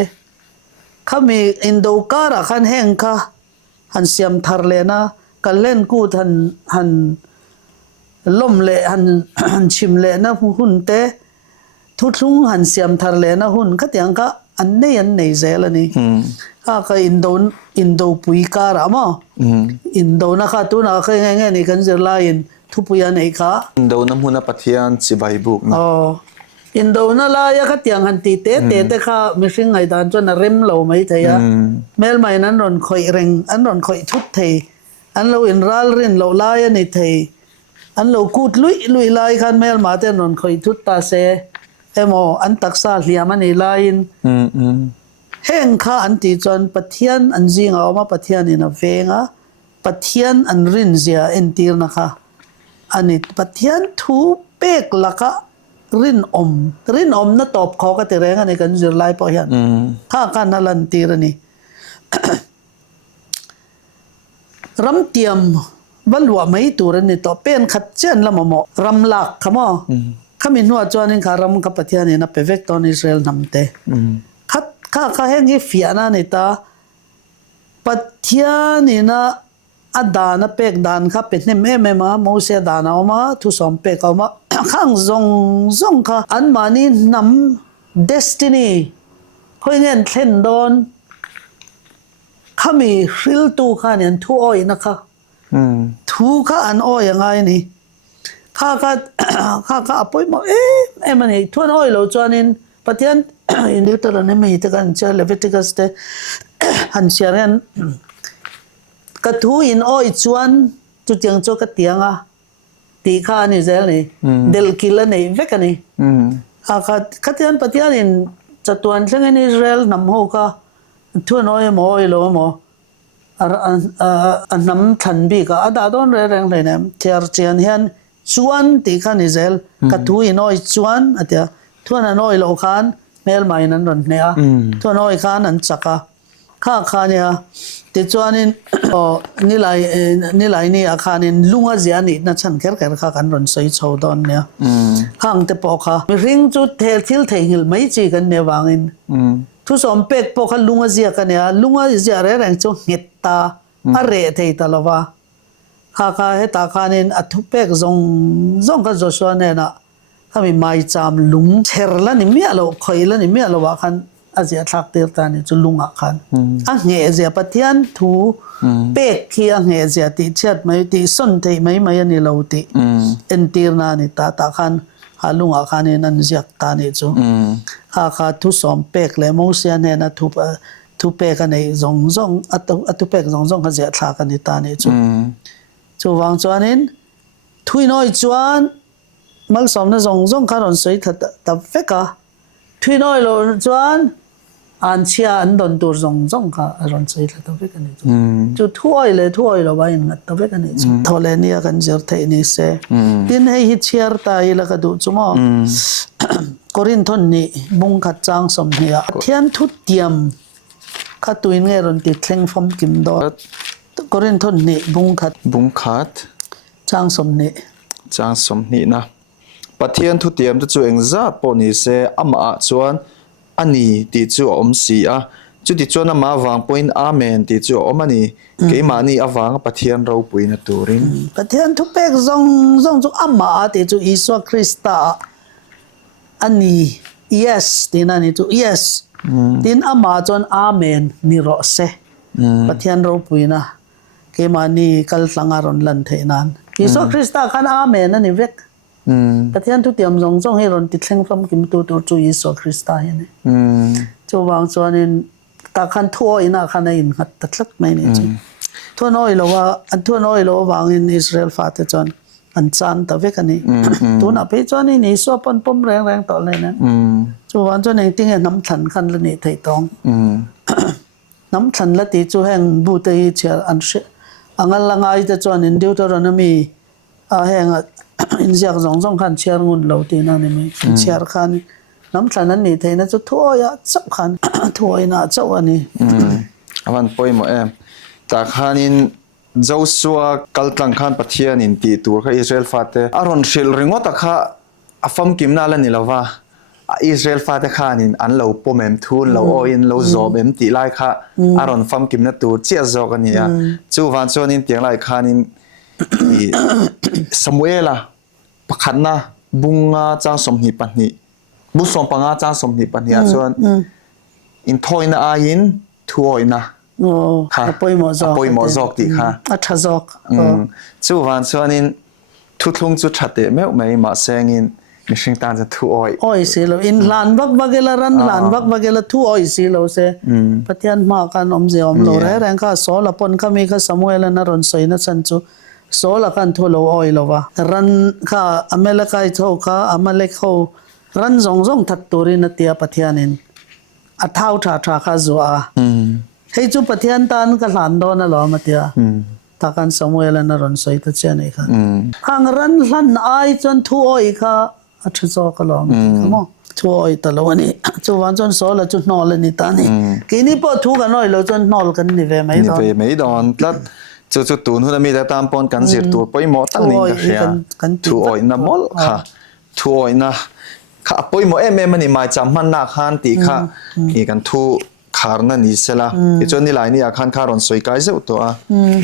khami indo kara khan heng kha han siam thar le na kalen ku han lom le han chim le na hun te thu thlung han siam thar le na hun kha tiang ka an nei zel ani ka indo pui kara ma indo na kha tu na kha nge ni kan zirlai in thu puya nei kha Indona Hmuna Pathian Chibai Bûkna Indona la ya ka tiang han ti te kha mihring ngai dan chon na rem lo mai thaya mel mai nan ron khoi reng an ron khoi thut thei an lo in ral rin lo la ya ni thei an lo kut lui lai khan mel ma te ron khoi thut ta se emo an taksa hliam ani lain heng kha an ti chon Pathian an jing awma Pathian in a venga Pathian an rin zia entir na kha ani Pathian thu pek laka rin om na top kho ka te reng ani kan zirlai po hian kha na lan tir ani ram tiam balwa mai tur ani to pen khat chen lamamo ram lak khamo khamin huwa chuanin kha ram ka Pathian ina pevek ton Israel namte kha heng hi fiana ni ta Pathian ina adana pek dan kha petne me ma mo se dana ma thu som pek ma khang zong kha an mani nam destiny khoi ngen thlen don khami hril tu kha nen thu oi na kha thu kha an oi ngai ni kha apoi mo emani thon oi lo chuanin Pathian in Deuteronomy te kan cha Leviticus te han siaran ka thu in oi chuan chu tiang cho ka tianga ti kha ni zel ni del kila nei vek ani ka tian Pathian in chatuan thleng in Israel nam ho ka thu noi mo oi lo mo nam than bi ka ada don re reng le nem thiar chian hian chuan ti kha ni zel ka thu in oi chuan atia thuan an oi lo khan mel mai nan ron ne a thuan oi khan an chaka kha nia ti chuanin ni lai ni a khanin lunga ziani na chan kher kha kan ron soi chho don nia Khiangte po kha mi ring chu thil hil mai chi kan ne wangin thu som pek po kha lunga zia ka nia lunga zia re rang chu ngetta a re thei talawa kha he ta khanin athu pek zong ka Joshua ne na kami mai cham lung therla ni mi alo khoila ni mi alo wa khan azia thak ter ta ni chu lunga khan a nge zia Pathian thu pek khi a nge zia ti chat mai ti son thei mai ani lo ti entir na ni ta khan ha lunga khan ni nan ziak ta ni chu kha thu som pek le mo sia ne na thu pek ka nei zong atu pek zong ka zia thak ani ta ni chu wang chuanin thui noi chuan Malsawmi zong kha ron soi ta veka thui noi lo chuan an chia an don tur zong kha ron soi ta veka ni chu thuai lo ba in ta veka ni chu thole nia kan jer thei ni se tin hei hi chiar ta i la ka du chumo korin thon ni bung khat chang som hia thian thu tiam kha tuin nge ron ti thleng phom kim do korin thon ni bung khat chang som ni na Pathian thu tiam tu chu engza po ni se ama chuan ani ti chu om si a chu ti chuan ama wang point amen ti chu om ani ke mani awang Pathian ro puina turin Pathian thu pek zong chu ama ti chu Iswa Krista ani yes tin ani chu yes tin ama chuan amen ni ro se Pathian ro puina ke mani kal tlanga ron lan theinan Iswa Krista khan amen ani vek Pathian thu tiam zong he ron ti thleng from kim tu chu Iswa Krista he ne chu wang chuanin ta khan thu ina khan in hat tatlak mai ne chu thu noi lo wa wang in Israel fa te chon อันจานตะเวกันนี่ตัวน่ะไปจวนนี่นี่สวปนปมแรงต่อเลยนะจวนจวนเองติ้งน้ำฉันคันละนี่ไทยตองน้ำฉันละตีจูแห่งบูเตยเชียอันเชอังละงายจะจวนอินเดียวตัวนั้นมีแห่งอินเสียก2คันเชียร์งุนเหล่าตีนั่นนี่มีเชียร์คันน้ำฉันนั้นนี่ไทยนะจะทั่วยะจับคันทั่วน่ะเจ้าอันนี้วันป่วยหมดแต่คันินเจ้าสัวกัลตังขันปัทยานินตีตัวข้าอิสราเอลฟาเตอารอนชิลริงว่าตะข้าฟัมกิมนาลันนี่ละว่าอิสราเอลฟาเตข้านินอันเราปมเอ็มทูนเราโออินเราจอบเอ็มตีไล่ข้าอารอนฟัมกิมนาตัวเจ้าจอกันนี่อ่ะจู่วันส่วนนินเตียงไล่ข้านินสมุเอล่ะประคันนะบุงงาจางสมหิปันนี่บุษปังงาจางสมหิปันนี่ส่วนอินทอยนาอายินทัวอินะค่ะปอยหมอจอกตีค่ะอัชจอกจู่วันส่วนนี้ทุกลุงจุดชัดเตะไม่มาเสียงินมิชิงตานจะทุอ้อยสิเราอินลานบักเกลรันลานบักเกลทุอ้อยสิเราเสพัทยานมากันอมเจียมโลแรงข้าโซลปนข้ามีข้าสมุเอลนารอนสอยนัสันจูโซลกันทุโลอ้อยเราวะรันข้าอเมริกาเท่าข้าอเมริการันซงทัดตัวรินเตียพัทยานินอัฐาวท่าข้าจัวให้จูพัทยานตานก็หลานโดนน่ะหรอมาเตียตากันสมุเอลนารอนสอยตัดเจนี่ค่ะข้างรันหลันไอจนทุอ้อยค่ะอัชจอกหรอมามั้งทุอ้อยตลอดนี่จูวันจนโซลจุดนอลนี่ตานี่กินี่พอทุกันน้อยเราจนนอลกันนี่เวไม่ดอนแล้วจุดตูนหุ่นมีแต่ตามปนกันเสียตัวไปหมดตั้งนี่ก็เสียทุอ้อยน่ะมอลค่ะทุอ้อยน่ะข้าไปหมดมันนี่มาจำมันนักฮันตีค่ะอีกันทุคาร์นันนี่เสละที่จนนี่หลายนี่อาคารคารอนสวยกายเจ้าตัว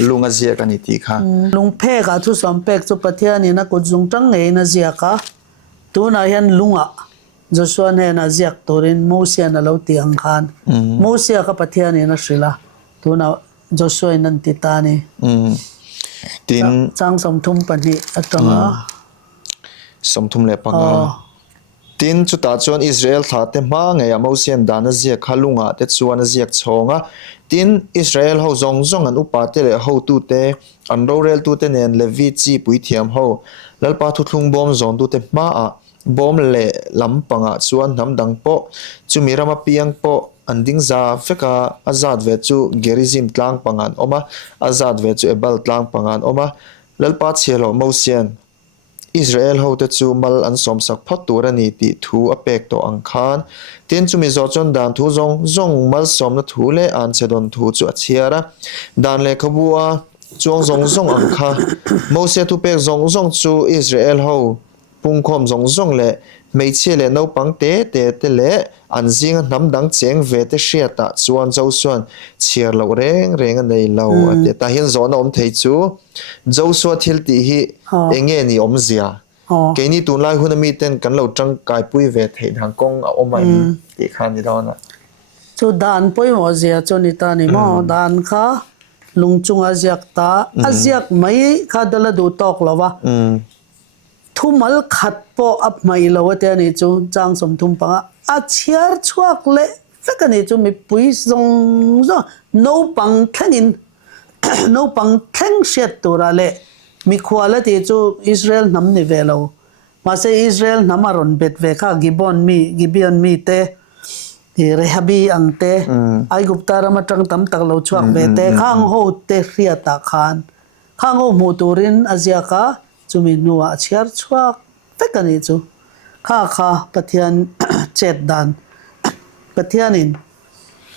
ลุงอาเซียกันนี่ตีค่ะลุงเพ่กะทุสอมเปกจุปัทยานี่นะกุจุงจังเงินอาเซียกะตัวน่ะยันลุงอ่ะจะส่วนเห็นอาเซียกตัวรินมูเซียน่ะเราตีอังคารมูเซียกับปัทยานี่นะสิละตัวน่ะจะส่วนนั่นติตานี่ตินจังสมทุมปนิอัตมาสมทุมเล็บปังตินจุดตาจวนอิสราเอลท่าเตมาไงอะมูเซียนดานเซียขลุงอ่ะเตจวนเซียชงอ่ะตินอิสราเอลเขาจงอันอุปาเตเลเขาตูเตอันโรเรลตูเตเนนเลวิจีปุยเทียมเขาแล้วปาทุลุงบอมจงตูเตมาอ่ะบอมเล่ลำปังอ่ะชวนน้ำดังโปจูมีรามาปียงโปอันดิ้งซาเฟกาอาซาดเวจูเกริซิมตลางปังอันออกมาอาซาดเวจูเอเบลตลางปังอันออกมาแล้วปาเชียร์มูเซียนอิสราเอลเขาจะจูมัลอันสมศักดิ์พัดตัวนี้ติทูอเปกตัวอังคารเตียนจูมีจอจนดานทูจงมัลสมนทูเลอันเซดอนทูจูอัเชียระดานเลขบัวจงอังคารมูเซียทูเปกจงจูอิสราเอลเขาปุ่งคมจงเลไม่เชื่อเลนเอาปังเตเลอันซิงน้ำดังเจียงเวทเชียตาจวนเจ้าส่วนเชียร์เราเร่งในเราแต่ตาเห็นจอนอมเทจูเจ้าส่วนทิลตีฮีเองเงี้ยนี่อมเสียแกนี่ตุนไล่หุ่นมีเต้นกันเราจังกายปุยเวทเห็นทางกงเอาไม่ตีขันนี่ดอนอ่ะจูดานปุยหมอเสียจนิตานี่หมอดานค่ะลุงจุงอาเซียกตาอาเซียกไม่ข้าเดลดูตอกหรอวะทุ่มมัลขัดปออับไม่เราเตียนี่จูจางสมทุ่มปังอาเชียร์ชวกเละสักนี่จูมีปุยซงโนปังแข่งอินโนปังแข่งเสียตัวละเละมีควาละที่จูอิสราเอลน้ำนิเวลเอามาเซอิสราเอลน้ำมารอนเบ็ดเวค่ากิบอนมีเตเรฮับีอังเตไอกุปตารามาจังตั้มตักเราชวกเวเตข้างโฮเตเรียตาคานข้างโฮมูตูรินอาเซียกาจูมีนัวเชียร์ชวกเฟกันนี่จูข้าปัทยานเจ็ดดันปัทยานิน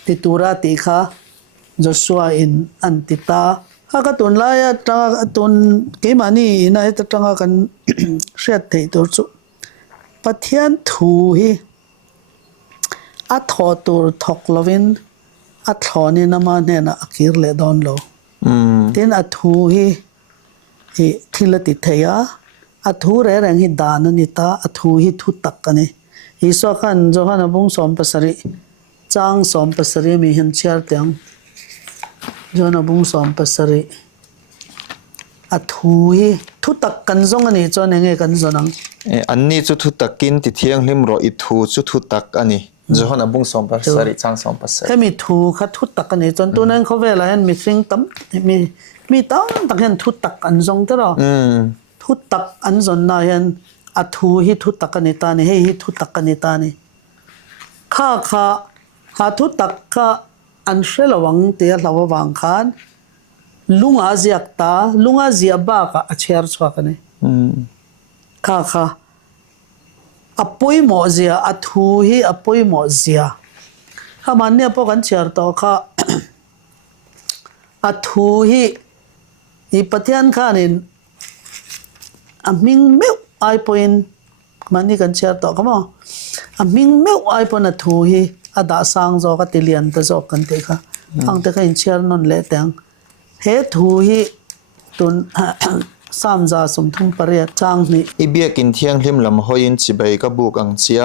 ติตูราติข้าจอชัวอินอันติตาข้าก็ตุนไล่จังตุนเกมานี่นะจะจังกันเสียเถิดตัวจูปัทยานทูฮีอัฐอตัวทอกลวินอัฐอนี่นามาเนี่ยนะคิร์เลดอนโลทีนอัทูฮีที่ละติเทียอัทูเรื่องฮิดานนิตาอัทูฮิทุตักกันนี่ฮิสวกันจหันบุงสอมปัสริจางสอมปัสริมีหินเชียร์เตียงจหันบุงสอมปัสริอัทูฮิทุตักกันจงอันนี้จวนยังไงกันจนังอันนี้จุดทุตักกินติเทียงลิมรออิทูจุดทุตักอันนี้จหันบุงสอมปัสริจางสอมปัสริแค่มีทูคัดทุตักกันนี่จนตัวนั้นเขาเวลาเห็นมีสิ่งตั้มมีตั้งเห็นทุตักอันจงตลอดทุ ทุตักอันสนนาเห็นอัทูฮิทุตักกันนิตานี่เฮฮิทุตักกันนิตานี่ข้าหาทุตักข้าอันเชลวังเตียลาววังคานลุงอาเซียกตาลุงอาเซียบ้าก็เชียร์สวากันนี่ข้าอปุยหมอเซียอัทูฮิอปุยหมอเซียข้ามันเนี่ยพวกกันเชียร์ต่อข้าอัทูฮิอีปะเทียนข้านี่มิงเมวไอปอยน์มันนี่กันเชียร์ต่อเขาบอกมิงเมวไอปอยน์อัทูฮิอาดาสังโจก็ติเลียนตะโจกันเตะค่ะฟังเตะกันเชียร์นนเละแตงเฮทูฮิตุนสามจาสมทุมปริยจางนี่อีเบียกินเที่ยงริมลำหอยินจิบายกับบุกังเชีย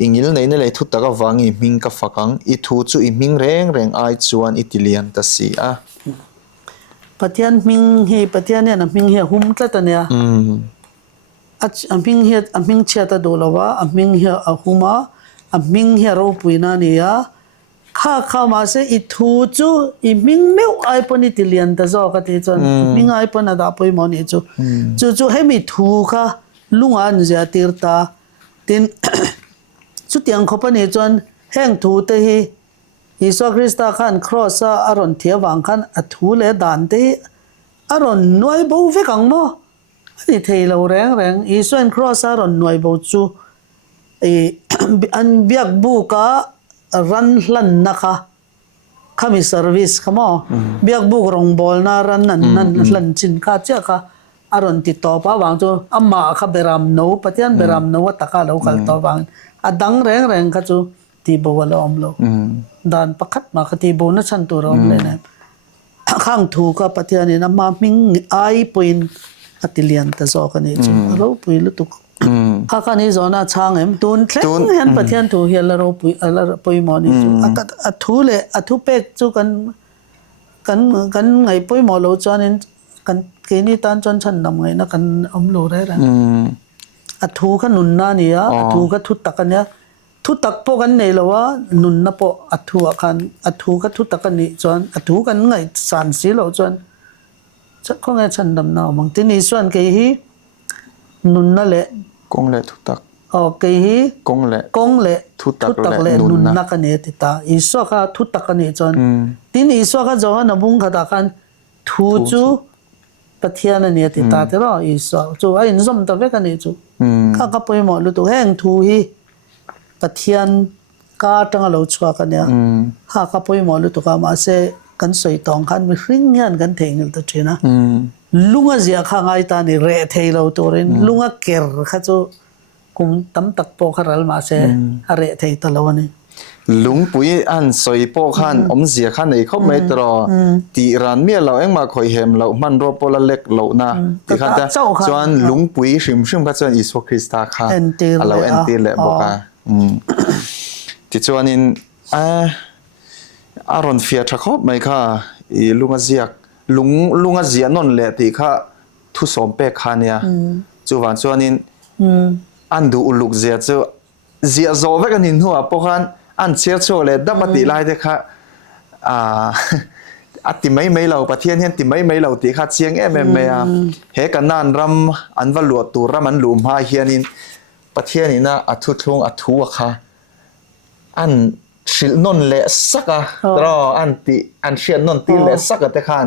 อิงิลในนั่นเลยทุตตะกับวังอีมิงกับฟักังอีทูจูอีมิงแรงไอจวนอีติเลียนตะสีอ่ะปะเทียนมิงเฮปะเทียนเนี่ยนะมิงเฮหุ่มตะตะเนี่ยมิงเฮมิงเชียตะโดลาวะมิงเฮหุ่มมิงเฮโรปุยนานี่ยข้ามาเสอีทูจูอีมิงเมวไอปนิติเลียนตะโจก็ติจนมิงไอปนาดาปุยมอนี่จูให้มีทูค่ะลุงอันจะติรตาตินสุดยังเขาปนี่จนแห้งทูเตฮีอิสวาคริสตาขันครอสอารอนเทียวังขันอัทูเลดานเตอารอนหน่วยบูฟิกังโมอันนี้เทเลวแรงอิสวนครอสอารอนหน่วยบูจูอันเบียกบูกะรันลันนะคะข้ามีเซอร์วิสข้าหมอเบียกบุกรงบอลนารันนั่นลันจินข้าเจ้าค่ะอารมณ์ติดต่อป้าวางจูอามาข้าเบรามโนปะเทียนเบรามโนวัตตะข้าเราคัลต่อวางดังแรงข้าจูตีโบวลอมโลดานประคัดมาคตีโบนัชันตัวรอมเลยนะข้างถูกกับปะเทียนนี่นะมามิงไอปุยนอัติเลียนตะโซกันนี่จูเราปุยลุตุกข้าคันนี้จอน่าช่างเอ็มตูนเทงเห็นปะเทียนถูเฮียละเราปุยมอนี่จูอัทูเลยอัทูเป็กจูกันไงปุยมอเราจอนี่กันเกนี่ตันจนฉันนำไงนะกันอมโลได้แล้วอัทูขันนุนนานี่อ่ะอัทูก็ทุตตะกันเนี่ยทุตักพวกกันในละวะนุนนะพออัทูกันอัทูก็ทุตักกันนี่จวนอัทูกันไงสานสีเราจวนจะข้องไงฉันดำนาบางทีนี่ส่วนเกฮีนุนนั่นแหละกงเละทุตักเกฮีกงเละทุตักเละนุนนักกันเนี่ยติตาอิสวะก็ทุตักกันนี่จวนทีนี้อิสวะก็จะว่านะบุ้งขดากันทูจูปะเทียนเนี่ยติตาเท่าอิสวะจูไอ้นิสมตะเวกันนี่จูข้าก็ไปหมดรู้ตัวแห้งทูฮีปะเทียนกาตั้งเราชัวกันเนี่ยข้าก็ไปหมดรู้ตัวก็มาเสกันสวยตองกันมีริ่งเงินกันเทงตัวเจนะลุงเสียข้างไอ้ตานี่เรทให้เราตัวเรนลุงเกลข้าจูกุมตั้มตักโปขรัลมาเสเรทให้ตลอดนี่ลุงปุยอันสวยโปขันอมเสียขันไอ้เขาไม่ตรอตีรันเมียเราเองมาคอยเห็มเรามันรอปลเล็กเรานะตีขันแต่จวนลุงปุยชิมก็จวนอิสวคริสตาค่ะเราเอ็นตีเลยบอกที่จวนนี้อารอนเฟียชักคบไหมค่ะลุงเสียนนเลยที่ค่ะทุสมเปกค่ะเนี่ยจวนนี้อันดูอุลุกเสียโซเวกันหินหัวพวกนั้นอันเชียร์โชว์เลยดับมาตีไล่เด็กค่ะติไม่เราประเทศเห็นติไม่เราตีค่ะเชียงเมียเฮกันนั่นรำอันว่าหลวดตัวรำมันหลุมหาเฮียนินประเทศนี้นะอัทุทงอัทุวค่ะอันชิลนนเละสักรออันเชียนนนตีเละสักแต่ขัน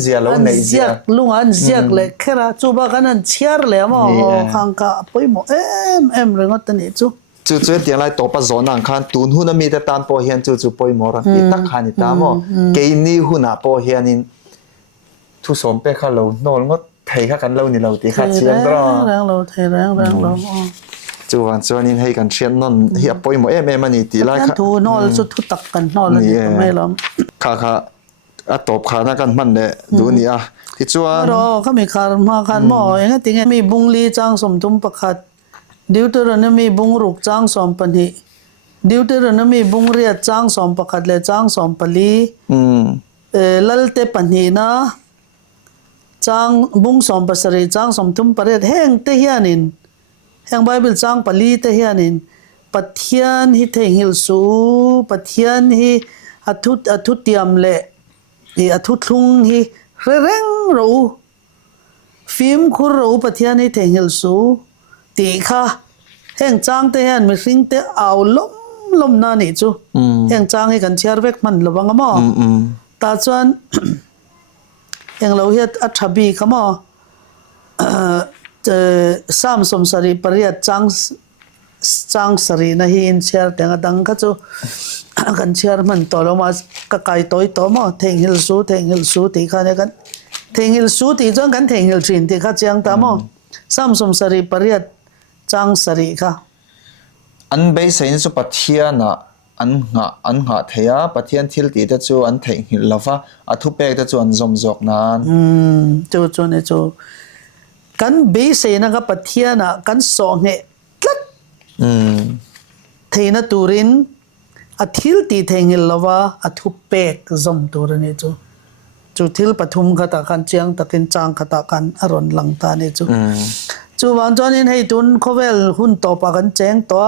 เสียแล้วในเสียลุงอันเสียเลยแค่ละจูบกันนั่นเชียร์เลยมั้งข้างกับปุยหมอเอ็มเรื่องนั้นนี่จูเดี๋ยวไรตัวปัจจุบันขันตูนหุ่นมีแต่ตามพอเฮียนจูปุยหมอรันอีตักขันอีตามเกนี่หุ่นพอเฮียนินทุสมเปข้าเราโน่นก็ไทยข้ากันเรานี่เราตีข้าเชียร์รอแรงเราไทยแรงเราจวนนี้ให้กันเชียนนั่นเฮียปอยหมอมันนี่ตีไรค่ะทูนอลสุดทุตักกันนอลนี่ไม่ล้อมค่ะตบขานักันมันเนี่ยดูนี่ที่จวนรอเขามีการมาการหมอเองติงมีบุงลีจางสมทุมประคัดดิวเตอร์นั้นมีบุงรุกจางสมปนิดิวเตอร์นั้นมีบุงเรียจางสมประคัดเลยจางสมปลีลัลเตปนีนะจางบุงสมปัสรีจางสมทุมประเทศแห่งเทียนินแห่งไบเบิลจางปลีเทียนินปัทยานฮิเทงฮิลสูปัทยานฮิอัทุเตียมเละอัทุทุงฮิเร่งรู้ ฟิล์มคุรูปะเทียนี่เทงหิลสูตีค่ะแห่งจางเตหันมีริงเตเอาล้มนานี่จูแห่งจางให้กันเชียร์เวกมันระวังมั้งตาจวนแห่งเราเฮ็ดอัฐบีขมั้งสามสมสรีปริยัติจางสรีนะฮินเชียร์แต่งดังก็จูกันเชียร์มันต่อลงมากะไก่ตัวต่อมั้งเทงหิลสูตีค่ะเนี่ยกันเทงหิลสูตีจวนกันเทงหิลจินตีค่ะเจียงตามั้งสามสมสรีปริยัติจางสรีค่ะอันเบสเซนสุปะเทียนะอันหาเทียปะเทียนทิลตีแต่จูอันเทงหิลลาวะอัทุเปกแต่จูอันซอมจอกนานจูเนี่ยจูกันเบสเซนนะครับปะเทียนะกันสองเหตัดเทนะตูรินอัทิลตีเทงหิลลาวะอัทุเปกซอมตูรินเนี่ยจูทิลปฐุมขตากันเจียงตะกินจางขตากันอรอนหลังตาเนี่ยจูวางจอนินให้ตุนเขาเวลหุ่นต่อปากันแจ้งตัว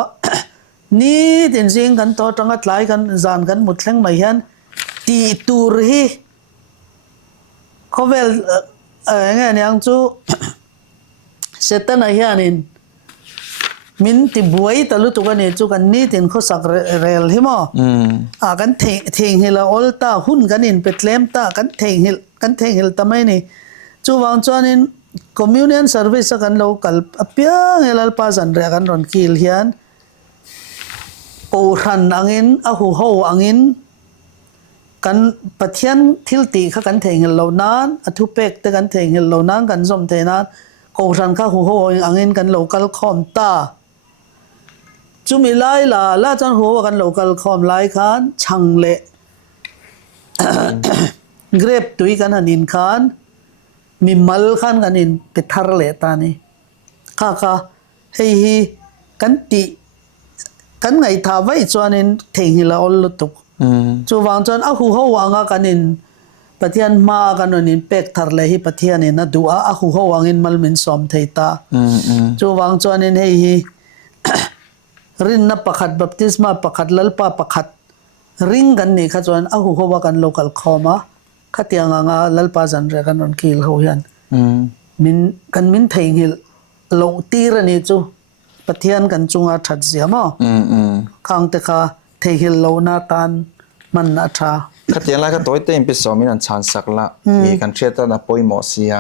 นี่ตินซิงกันต่อจังกัดไหลกันจานกันหมดแรงไม่เห็นตีตูรีเขาเวลไงเนี่ยจูเสร็จตั้งแต่ยันินมินติบวยตะลุตุกันเนี่ยจูกันนี่ตินเขาสักเรลใช่ไหมกันเทงฮิลอลตาหุ่นกันนินเป็ดเล็มตากันเทงฮิลทำไมนี่จูวางจอนินcommunion service kan local apyang elal pasan re kan ron kil hian oran angin ahu ho angin kan pathian thilti kha kan thengel lo nan athu pek te kan thengel lo nan kan zom the nan oran kha hu ho angin kan local khom ta chumi lai la chan ho kan local khom lai khan changle grape tui kan hanin khanมีมัลขันกันอินไปทาร์เลตานี่ค่ะเฮ้ยกันตีกันไงท่าไว้จวนอินเทงฮิลาอลลุตุกจูวางจวนอาหูเขาวางกันอินปะเทียนมากันอินเป็กทาร์เลฮิปะเทียนอินนะดูอาหูเขาวางอินมัลมินสอมเทตาจูวางจวนอินเฮ้ยรินนับประคัดบัพติสมาประคัดลัลปาประคัดริงกันนี่ค่ะจวนอาหูเขาวางกันโลกัลคอมาขัดยังงาลัลปาจันเรกันนนคิลเขายันมินเทงฮิลโลตีระนี่จูปะเทียนกันจุงอาชัดเสียมั้งข้างแต่ค่ะเทงฮิลโลนาตันมันนาชาขัดยังไรก็ตัวเต็มไปสอมินันชานสักละมีกันเชื่อตั้งแต่ปอยหมอเสีย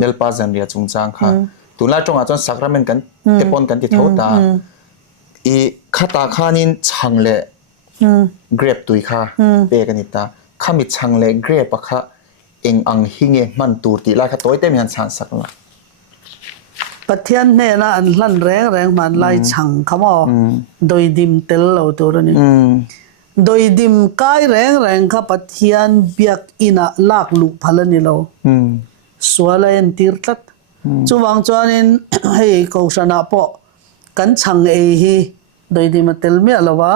ลัลปาจันเรียจุงจางค่ะตุลาจงอาจจะสักระมันกันเตปอนกันที่เท่าตาอีขัดตาข้านินช่างเละเกรบตุยค่ะเปกันนิตาข้ามิช่างเล็กเกรปะค่ะเองอังหิเงมันตูตีไล่ค่ะตัวเต็มยันชานสักละปะเทียนเนี่ยนะอันลั่นแรงมันไล่ช่างเขาบอกโดยดิมเตลเราตัวนี้โดยดิมกายแรงค่ะปะเทียนเบียกอินะลากลุพลันนี่เราสวายันตีร์ตัดจูวางจวนนให้เขาชนะปะกันช่างฮีโดยดิมเตลเมียละวะ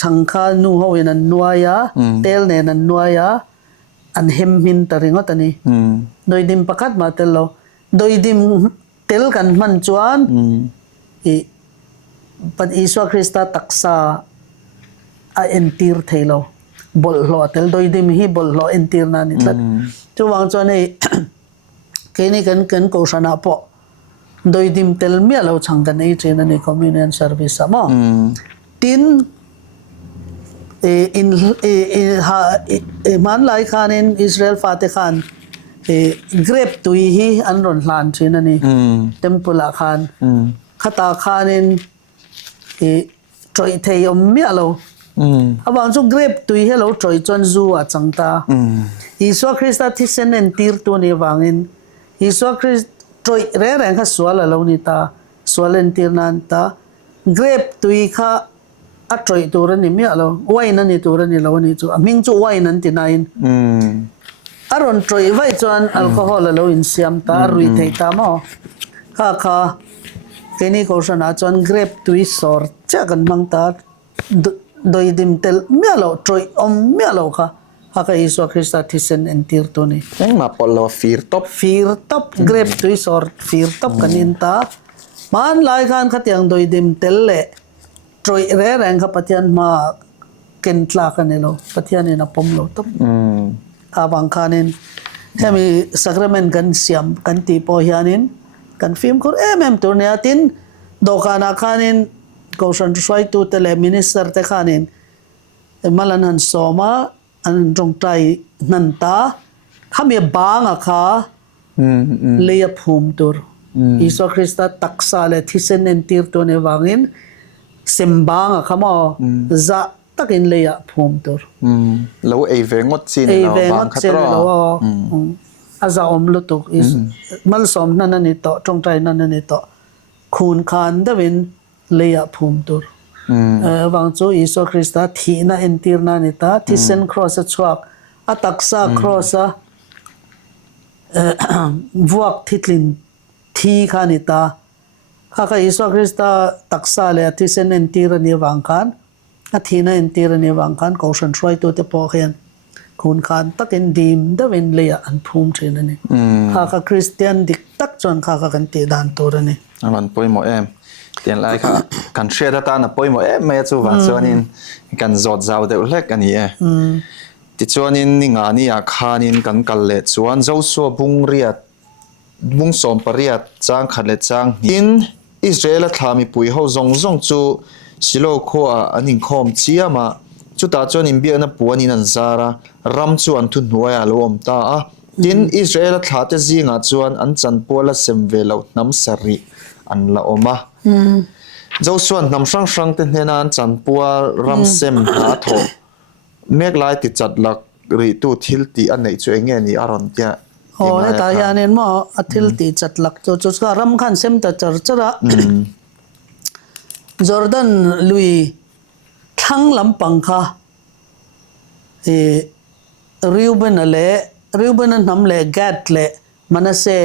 ช่างข้านูเขาเองนันนัวยาเตลเนี่ยนันนัวยาอันเฮมมินตริงอตันี่โดยดิมประคัดมาเตลเราโดยดิมเตลกันมันจวนปัจอิสวาคริสต์ตักษาเอ็นตีร์เทลเราบอลหล่อเตลโดยดิมฮีบอลหล่อเอ็นตีร์นั่นนี่ละจูวางจวนให้แค่นี้กันโกชนะปะโดยดิมเตลเมียเราช่างกันไอ้เจนันนี่คอมมิวนิสต์เซอร์วิสมั้งตินมันหลายครั้งในอิสราเอลฟาติกันเกรบตุยฮีอันรอนลานเช่นนี้เต็มปุละคันขัตาคันในทรอยเทียมเมียเราบางช่วงเกรบตุยให้เราทรอยจนจูอาจังตาอิสวาคริสต์ที่เซนเนนตีร์ตัวนี้วางินอิสวาคริสต์ทรอยแรงๆข้าสวาเรานี่ตาสวาเลนตีร์นันตาเกรบตุยข้าอัตรอยตัวนี้มีอะไรวัยนั้นนี่ตัวนี้เรานี่จู่มิงจู่วัยนั้นที่ไหนอารมณ์ตรอยไว้จวนแอลกอฮอล์เราอินเสียมตารุยเทตามอค่ะแค่นี้ก็ชนะจวนเกรบตุยสอร์จะกันมังตาโดยดิมเตลมีอะไรตรอยมีอะไรค่ะก็อิสวาคริสต์ที่เซนเอนตีร์ตัวนี้ยังมาปลอฟีร์ท็อปเกรบตุยสอร์ฟีร์ท็อปกันอินตามันหลายการขัดยังโดยดิมเตลเล่ทรอยแรงๆครับปะเทียนมาเกินตลากันนี่เราปะเทียนนี่นะผมเราต้องบางครั้งนี่ เฮมีสักระเมนกันเสียมกันตีปอฮิอานินกันฟิล์มkurเมตัวเนี้ยตินดอกานาคานินก็ฉันช่วยตัวเตเลมินิสเตอร์เตคานินมาลันหันสอมาอันตรงใจนันตาข้ามีบางอะค่ะเลียภูมิตัวอิสุคริสต์ตักษาเลที่เซนติร์ตัวในวางินเซมบางอะค่ะมาจะตักินเลียภูมิตัวแล้วไอเวงดซีนเราบางขัดรออาจจะอมลุตุกมัลสมนั่นนี่ต่อตรงใจนั่นนี่ต่อคูณขันเดวินเลียภูมิตัวบางจู่อิสุคริสต์ที่น่าอินทิร์นานิตาที่เซนครอสชวกอัตักษาครอสวัวทิตลินที่ขานิตาข้าก็อิสุคริสต์ตักษาเลยที่เซนอินทิร์นีวังกันที่น่าอินทิร์นีวังกันเขาฉันช่วยตัวเตปอเขียนคุณขันตักอินดีมเดวินเลียอันภูมิเชนนี่ข้าก็คริสเตียนดิกตักจนข้าก็กันตีดานตัวนี่มันป่วยหมอเตียนไรค่ะกันเชื่อตาหน้าป่วยหมอไม่จู่ว่าส่วนนี้กันจดเจ้าเด็กเล็กอันนี้ติดส่วนนี้งานนี้อาคานินกันกันเล็ดส่วนเจ้าสัวบุงเรียดบุงสมปริยัดจางขัดเล็ดจางอินอิสราเอลทามีปุยเขาจงจู่สิโลโคอันนี้คอมเชียมาจู่ตาจวนอินเบียนปัวนินันซาระรำจวนทุนหัวลมตาอินอิสราเอลทาเตจิงาจวนอันจันปัวละเซมเวลน้ำสรีอันละอมเจ้าส่วนน้ำช่างเต็นนานจันปัวรำเซมหาโถเมฆลายติดจัดหลักหรือตู้ทิลตีอันไหนช่วยเงี้ยนี่อารมณ์เจ้าโอ้ยแต่ยานี่มั้งทิลตีจัดหลักจู่ๆก็รำคันเซมแต่จระจอร์แดนลุยทั้งลำปังค่ะริวเบนนั้นทำเล่แกดเล่มันเซ่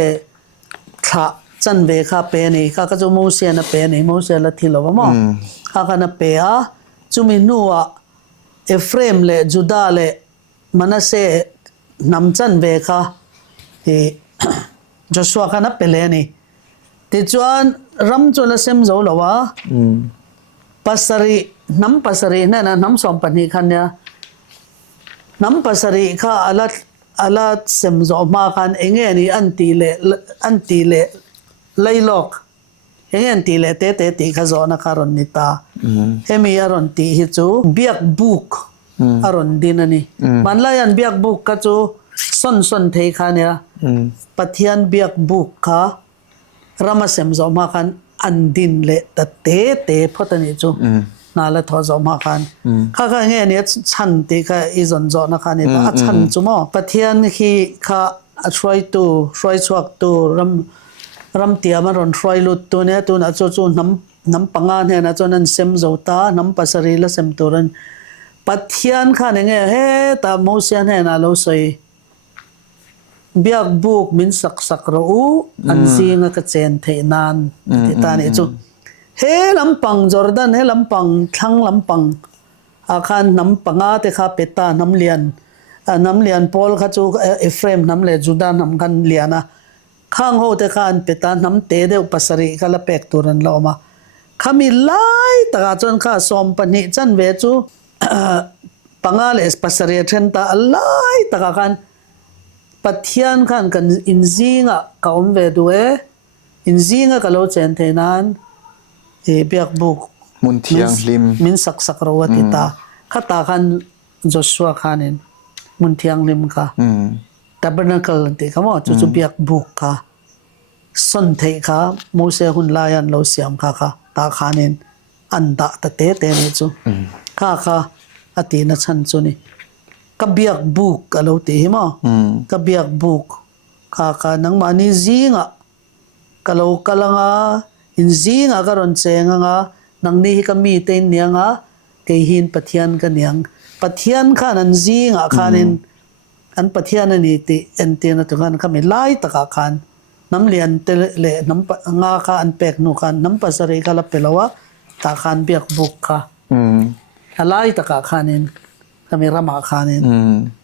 ข้าจันเวข้าเปนี่ข้าก็จะมูเซียนเปนี่มูเซียละทีละว่ามั้งข้ากันเปะจุมินัวเอฟเรมเล่จูดาเล่มันเซ่นำจันเวข้าจอชัวกันเปเล่นี่ติดจวนรำจวนละเซมโจละวะปัสรีน้ำปัสรีนั่นนะน้ำสมปนิคันเนี่ยน้ำปัสรีข้าอาลัดเซมโจมากันเองนี่อันตีเล่ไล่ล็อกเองตีเล่เตตีข้าจอนักการนิตาเฮมีอารอนตีฮิจูเบียกบุกอารอนดินนี่มันไล่อันเบียกบุกก็จูส่วนเทคันเนี่ยปัทยันเบียกบุกข้ารำเซมโจมากันอันดินเละแต่เตพอตนี่จูน่าละทอจอมากันข้าก็เงี้ยเนี่ยฉันตีก็อีจนจอนักการนิตาฉันจูมั้งปัทยันที่ข้าช่วยชวกตัวรำเตียมันรอนช่วยลุดตัวเนี่ยตัวนั้นจู่น้ำปังงานเนี่ยนะจนนั้นเซมโจตาน้ำปัสรีละเซมตัวนั้นปัทยันข้าเนี่ยเฮ้แต่มูเซียนเนี่ยนะเราใส่เบียกบุกมินสักรู้อันซีงก็เจนเทนานที่ตาเนี่ยจู่เฮ้ลำปังจอร์แดนเฮ้ลำปังทั้งลำปังอาคารน้ำปังอาเตข้าเปตาน้ำเลียนพอลข้าจู่เอฟเรมน้ำเลียจูดานน้ำกันเลียนะข้างหัวเตข้าอันเปตาน้ำเตเดอุปสริข้าละเป็กตัวนั้นเรามาข้ามีไล่ตาจนข้าสมปนิจันเวจูปังอาเลสปัสริเทนตาไล่ตากันปัทยันกันอินซิงะกอมเวดูอินซิงะก็เราเจนเทนันเบียกบุกมุนเทียงลิมมินสักรวติตาข้าตากันจอชัวขานินมุนเทียงลิมค่ะแต่เป็นนักเล่นที่เขาบอกจู่ๆเบียกบุกค่ะสนเทค่ะมูเสหุนลายันเราเสียมค่ะตาขานินอันดาตเตนี่จู่ค่ะอตินัชันจู่นี่กับเบียกบุกก็เราตีมั้งกับเบียกบุกค่ะนังมานี่ซิงะก็เรากำลังอินซิงะก็รอนเซงะนังนี่ก็มีเต็นเนียงเกหินปัทยันกันยังปัทยันค่ะนันซิงะค่ะนินอันปัทยันนี่ตีเอ็นตีนตัวกันก็มีไล่ตะกากันน้ำเลียนเตเลน้ำงาค่ะอันเป็กนุกันน้ำปัสริก็ละเปล่าวะตากันเบียกบุกค่ะไล่ตะกากันนินก็มีรามาคานิน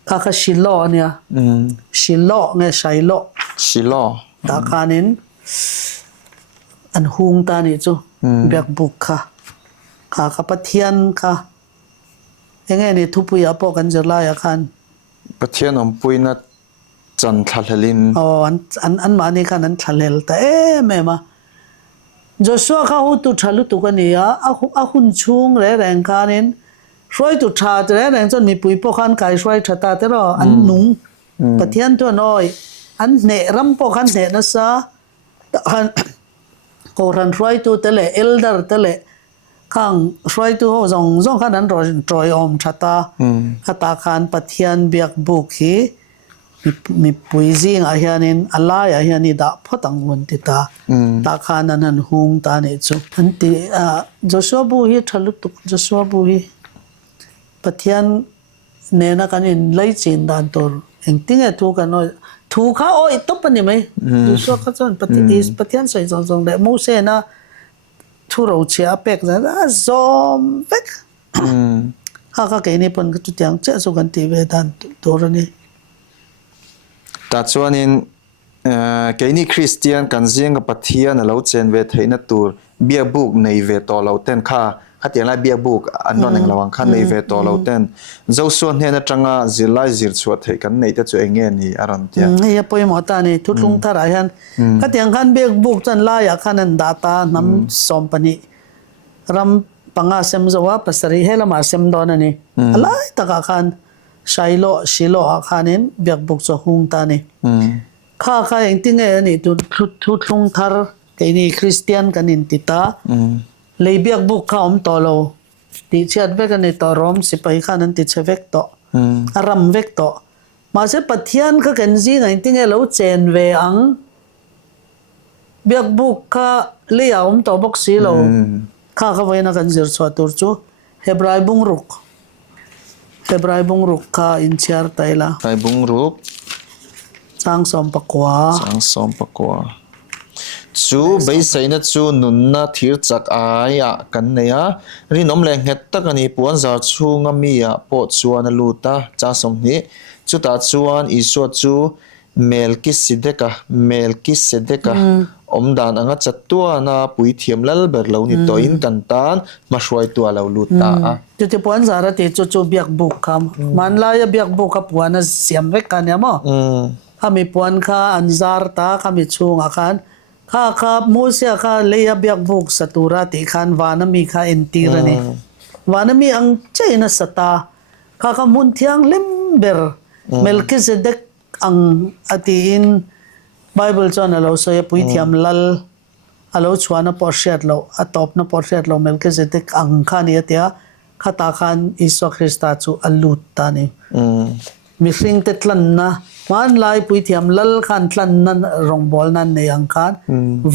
ข้าชิโลเนี่ยชิโลเนี่ยชิโลตาคานินอันฮุงตานี่จูเบียกบุกค่ะข้าปัทยันค่ะยังไงนี่ทุบปุยอาปกันจะไล่อาคันปัทยันอมปุยนัด จันทร์ลินอ๋ออันมานี่กันนั้นทะเลแต่แม่มาJoshua เขาตุชาลุตุกันนี่อาหุ่นชุงแรงๆกันนี่ช่วยตุชาแรงๆจนมีปุ๋ยพวกขันไก่ช่วยชะตาแต่รออันนุ่งปะเทียนตัวน้อยอันเนรำพวกขันเนนะซะโกรันช่วยตัวเตะเอลเดอร์เตะข้างช่วยตัวจงขันนั้นรอยอมชะตาขัตาขันปะเทียนเบียกบุกฮีมีปุยซิงอาเฮียนินอะไรอาเฮียนี่ดาพอตังวันติตาตาคานันหงตาเนจูอันที่JoshuaบุฮีทะลุตุJoshuaบุฮีปะเทียนเนนักันอินไลจินดานตัวเองติ้งถูกกันน้อยถูกเขาโอ้ยตบปนนี่ไหมJoshuaเขาจนปะเทียนใส่จงเดโมเสนะทุเราเชียเป็กนะซอมเป็กข้าก็เกนี่ปนก็จุดยังเจ้าสุกันตีเวดันตัวนี้แต่ส่วนนี้เกนี่คริสเตียนกันเสียงกับปะเทียนเราเจนเวทในตัวเบียบุกในเวทต่อเราเต้นข้าขัดอย่างไรเบียบุกอันนั้นเองระวังข้าในเวทต่อเราเต้นเจ้าส่วนเนี่ยนะจังจิไลจิรสวดให้กันในแต่ตัวเองเงี้ยนี่อารันเตียเฮียปอยหมอตานี่ทุลุงทารายฮันขัดอย่างขันเบียบุกจันลายขันนันดาตานำสมปนิรำปังอาเซมจัวปัสริเฮลมาเซมดอนนี่อะไรตะกขันSailo Silo akanin biak buk so hung ta ni kha eng ting e ni tu thung thar ke ni Christian kanin tita le biak buk kha to lo ti chat ve kan ni to rom sipai khanan ti chevek to aram vek to ma se pathian kha kan ji ngai ting e lo chen ve ang biak buk kha le yaum to bok si lo kha ve na kan zir chwa tur chu Hebrai bungruk Hebrai bungruk ka inchiar taila Hebrai bungruk sang som pakwa chu bai sai na chu nun na thir chak ai a kan nei a rinom le het tak ani puan za chunga mi a po chuan a luta cha som ni chu ta chuan iso chu melkisedeka omdan anga chatua na pui thiam lal ber lo ni to in kan tan ma hruai tua lo luta a ti puan zara te chu biak buk kam man la ya biak buk ka puan a siam vek kan ya mo kami puan kha anzar ta kami chung akan kha musia kha le ya biak buk satura ti khan wanami kha entirani wanami ang chaina sata kha mun thiang lember melkisedek ang atiin Bible chon alo so ya pui thiam lal alo chwana porsiat lo atop na porsiat lo melkisedek ang khan ya tia khata khan Isu Krista chu alut ta ni mi hring te tlan na man lai pui thiam lal khan tlan nan rongbol nan ne ang khan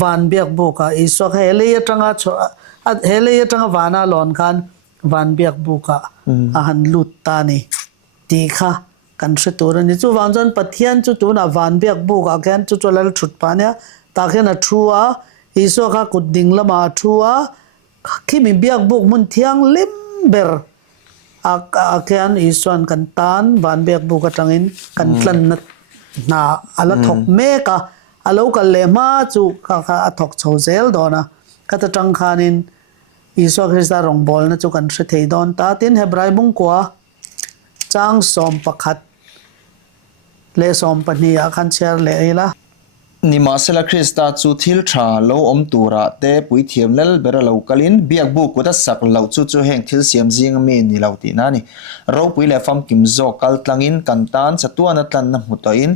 van biak boka Isu hele ya tanga wana lon khan van biak boka a han lut ta ni ti kha kan se tur ni chu wangjon pathian chu tu na van biak buk a khan chu cholal thut pa nya ta khen a thua Isu kha kuding lama thua khi mi biak buk mun thiang lim ber a khan Isuan kan tan van biak buk atangin kan tlan na ala thok me ka alo ka lema chu kha athok chhozel dona ka ta tang khanin Isu Krista rong bol na chu kan se thei don ta tin Hebrai bung kwa chang som pakhat le som pani a khan cher le ila ni masela Krista chu thil tha lo om tura te pui thiam lel bera lo kalin biak bu ko ta sak lo chu heng thil siam jing mi ni lo ti na ni ro pui le fam kim zo kal tlangin kan tan chatuan atlan na mutoin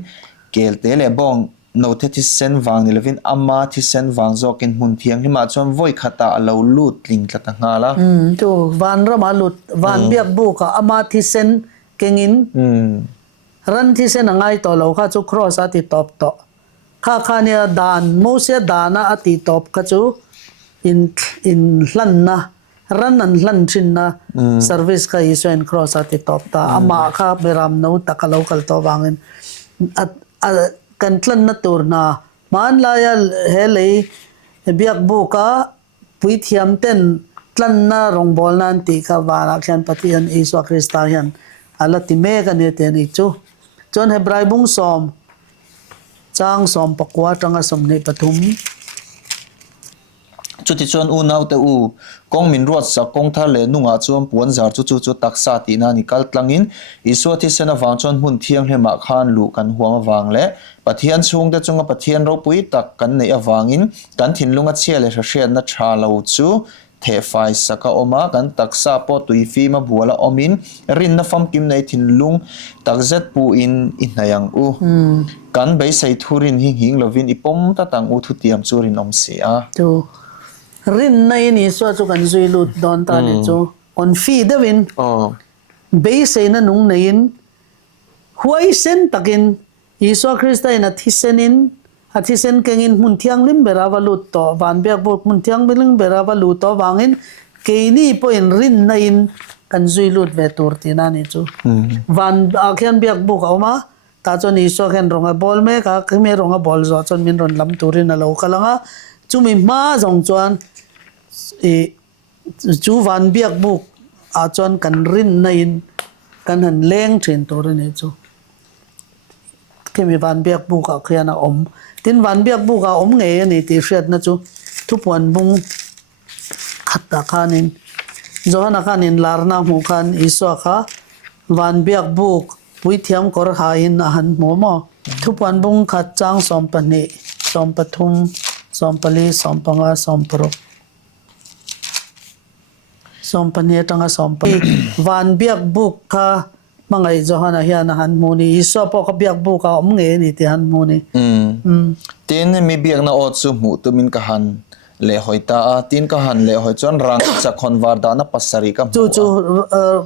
kel te le bong no the thi sen wang ni levin amma thi sen wang zo kin mun thiang hi ma chon voi khata lo lut ling tla nga la tu van ra ma lut van biak bu ka amma thi sen kengin ran thi sen angai to lo kha chu cross ati top to kha nia dan mosia dana ati top ka chu in hlan na ran an hlan thin na service ka Isu and cross ati top ta ama kha beram no ta local to wangin kan tlan na tur na man la ya hele biak bu ka pui thiam ten tlan na rong bol nan ti ka wala khan Pathian Isu Krista hian ala ti me ka ne te ni chu chon Hebrai bung som chang som pakwa tanga som nei pathum จุดที่ชวนอูนาวแต่กงมินรวดสักกงทะเลนุ่งอาจวมปวนจาร์จุตักษาตีนานิกัลตลังอินอิสวที่เสนาวางจนหุ่นเทียงเหมาขานลูกันหัววางและปะเทียนช่วงแต่จงปะเทียนเราปุยตักกันในอวางอินกันถิ่นลุงอัดเชียเลเชียนนัชชาลาวจูเทไฟสักอมากันตักษาปอตุยฟีมาบัวละอมินรินนฟัมกิมในถิ่นลุงตักเจ็ดปูอินนายังกันใบใส่ทุรินหิงลวินอิปมตะตังอุทุเตียมจูรินอมเสียรินในนี่ส่วนจุกันจุยลุดดอนตานี่จูon feeเดวินbase na nung nain huai sen takin Iso Krista na thisenin athisen kengin muntiang lim berawa lut to van bek bok muntiang biling berawa lut to wangin keini po in rin nain kan zui lut ve tur tina ni chu van akhian bek bok awma ta chon iso khen ronga bol me ka khme ronga bol zo chon min ron lam turin alo kalanga chumi ma jong chuan chu van biak buk a chon kan rin nain kan han leng thin tur ni chu kemi van biak buk a khiana om tin van biak buk a om nge ni ti hriat na chu thupuan bung khatta khanin johana khanin larna mu khan iso kha van biak buk puithiam kor ha in han momo thupuan bung khat chang sompani sompathum sompali sompanga sompro sompani tanga sompa van biak buk kha mangai johana hian han muni iso po ka biak buk ka om nge ni ti han muni tin mi biak na ot chu mu tumin ka han le hoita a tin ka han le hoi chon rang cha khonwar da na pasari ka chu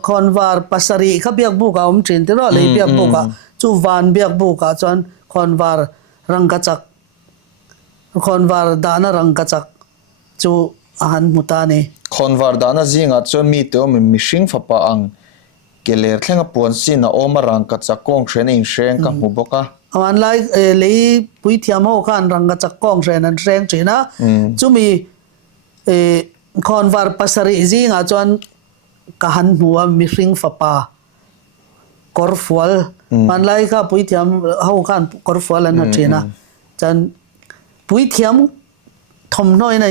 khonwar pasari kha biak buk ka om thin te ro le biak buk ka chu van biak buk ka chon khonwar rang ka chak khonwar da na rang ka chak chu han muta ni khonwar da na zinga chon mi te om mi hring fa pa ang keler thlenga pon sin na oma rang ka chakong thren in shreng ka mu boka awan lai lei pui thiam ho khan rang ka chakong thren an reng china chumi khonwar pasari zinga chon ka han huwa mi hring fa pa korfual man lai ka pui thiam ho khan korfual an china chan pui thiam thom noi na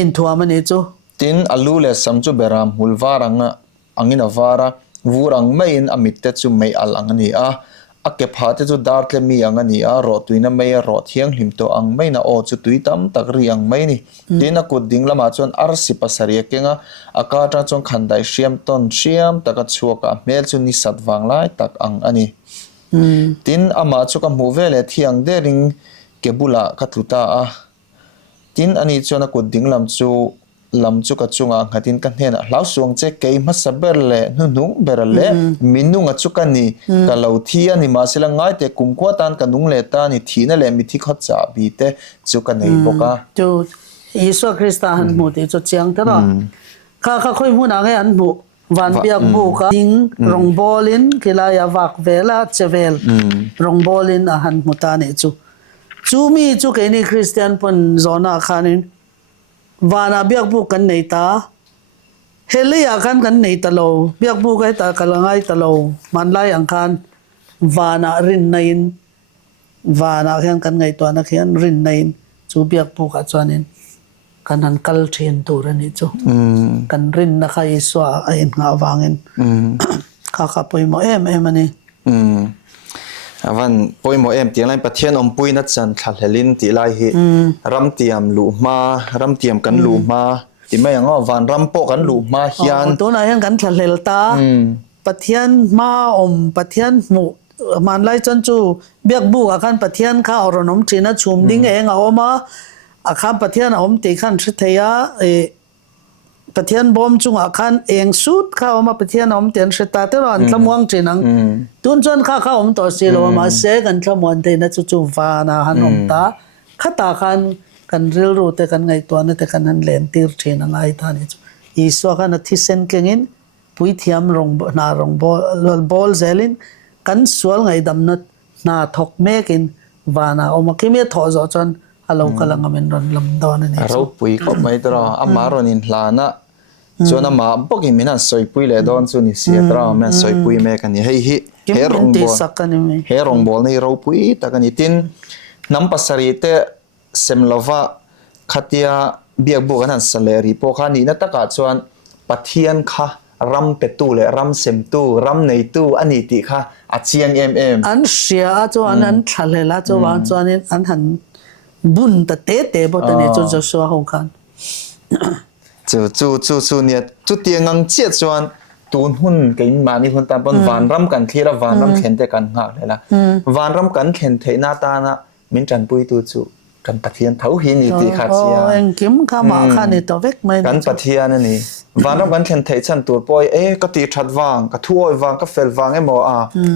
in thuam ani chu tin alu le samchu beram hulwaranga angina vara vurang main amit te chu mai al angani a ke phate chu dartle mi angani a ro tuina mai ro thiang hlim to ang mai na o chu tuitam tak riang mai ni tin a kut ding lama chon arsi pasari kenga akata chon khandai siam ton siam taka chuaka mel chu ni satwang lai tak ang ani tin ama chu ka mu vele thiang de ring kebula katluta a tin ani chona kut ding lam chu ka chunga ngatin kan hena hlau suang che ke ma saber le nu ber le minunga chu kan ni ka lo thi ani ma sila ngai te kum kwa tan ka nung le ta ni thina le mi thi khat cha bi te chu ka nei boka chu Iso Krista han mu te chu chiang ta ra kha khoi mu na nge an mu van biak bu ka ding rong bolin kila ya wak vela chevel rong bolin a han mu ta ne chu mi chu ke ni Christian pon zona khanin vana biak bu kan nei ta helia kan nei ta lo biak bu kai ta kalangai ta lo man lai ang khan vana rin nain vana khan kan ngai to na khian rin nain chu biak bu ka chuanin kan han kal thin tur ani chu kan rin na khai swa a in nga wangin kha poimo em ani awan poimo em tiang lai pathian om pui na chan thlalhelin ti lai hi ram tiam lu ma ram tiam kan lu ma ti mai anga van ram po kan lu ma hian to na hian kan thlalhel ta pathian ma om pathian mu man lai chan chu biak bu a khan pathian kha oronom china chum ding eng a oma a kha pathian om te khan ththeya pathian bom chunga khan eng sut kha oma pathian om ten seta te ron tlamwang chinang tun chon kha om to silo ma se kan tlamwan te na chu wana han om ta khata khan kan ril ru te kan ngai to na te kan han len tir thina ngai ta ni chu iso khan thisen kengin pui thiam rong na rong bol zelin kan sual ngai dam na thok mekin wana oma kime tho zo chon alo kalanga men ron lam don ani ro pui ko mai tra amaron in hlana chona ma boki minan soi pui le don chu ni sia tra men soi pui me kan hei hi he rong bol nei ro pui ta kan tin nam pasari te semlova ขัดยาเบียกบุกันนั่นสเลรีพวกขานี้นัตกาชวนปัทเทียนค่ะรำเป็ดตู้เลยรำเซมตู้รำในตู้อันนี้ติค่ะอาเจียงอันเสียจวนอันทะเลละจวนจวนนี้อันหันบุญแต่เตะเตะบทนี้จนจะชัวร์หงกันจู่เนี่ยจุดเตียงงังเจียจวนตูนหุ่นกินมานี่หุ่นตามบนวานรำกันที่ละวานรำเข็นแต่กันหักเลยละวานรำกันเข็นเทนาตานะมินจันปุยตูจูกันปะเทียนเท้าหินนี่ตีขาดเสียเอ็งกิมข้ามาข้านี่ตัวเวกไหมกันปะเทียนนี่วานรำกันเข็นเทชันตัวปอยก็ตีชัดวางก็ทั่ววางก็เฟลวางไอ้หมอ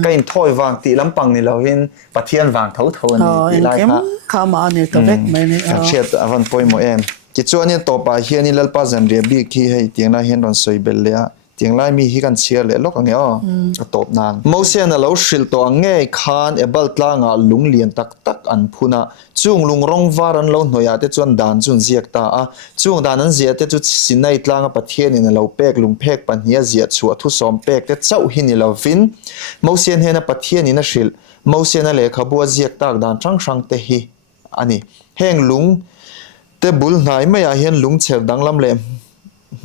ก็อินถ้อยวางตีลำปังนี่เราเห็นปะเทียนวางเท้าทนตีไรค่ะข้ามานี่ตัวเวกไหมนี่เชียดวันปอยหมอกิจวัตรนี้ต่อไปเฮียนี่เล่าป้าจันเรียบีขี้ให้เตียงน่าเห็นรอนสวยเบลเลียเตียงไล่มีฮิกันเชียร์เลยลูกอันเนี้ยตบนางมอเสียนเราสิลตัวง่ายคานเอบัลตลางลุงเลียนตักอันพูนะจุงลุงร้องวารันเราหน่อยแต่จวนดานจุนเสียกตาจุงดานนั้นเสียแต่จุดสินในตลางประเทศนี่เราเป๊กลุงเป๊กปัญญาเสียชัวทุสอมเป๊กแต่เจ้าหินนี่เราฟินมอเสียนเห็นประเทศนี่นะสิลมอเสียนเลยขบวนเสียกตากดานช่างเตหิอันนี้แห้งลุงแต่บุลนายไม่อยากเห็นลุงเฉดดังลำเล่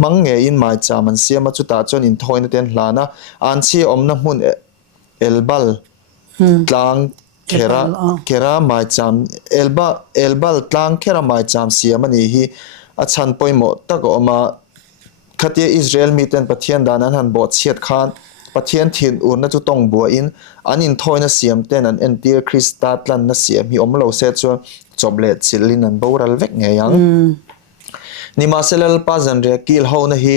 มังเงยินหมายจามันเสียมาจุดตาจนอินทอยนเต็นลานะอันเชียอมน้ำหุ่นเอลบัลตลางเคระหมายจามเอลบัลตลางเคระหมายจามเสียมันนี่ฮีอาชันปอยหมดตักออกมาขัดเยอิสราเอลมีเต็นประเทศดานั้นหันบอดเชียดคานประเทศถิ่นอุ่นน่าจะต้องบัวอินอันอินทอยน่ะเสียมเต็นอันเอ็นเตียคริสตัดลันน่ะเสียมีอมเราเสร็จจนจบเลดสิลินันบูรัลเวกไงยังนี่มาเซลล์ป้าจันเรียกิลเฮานะฮี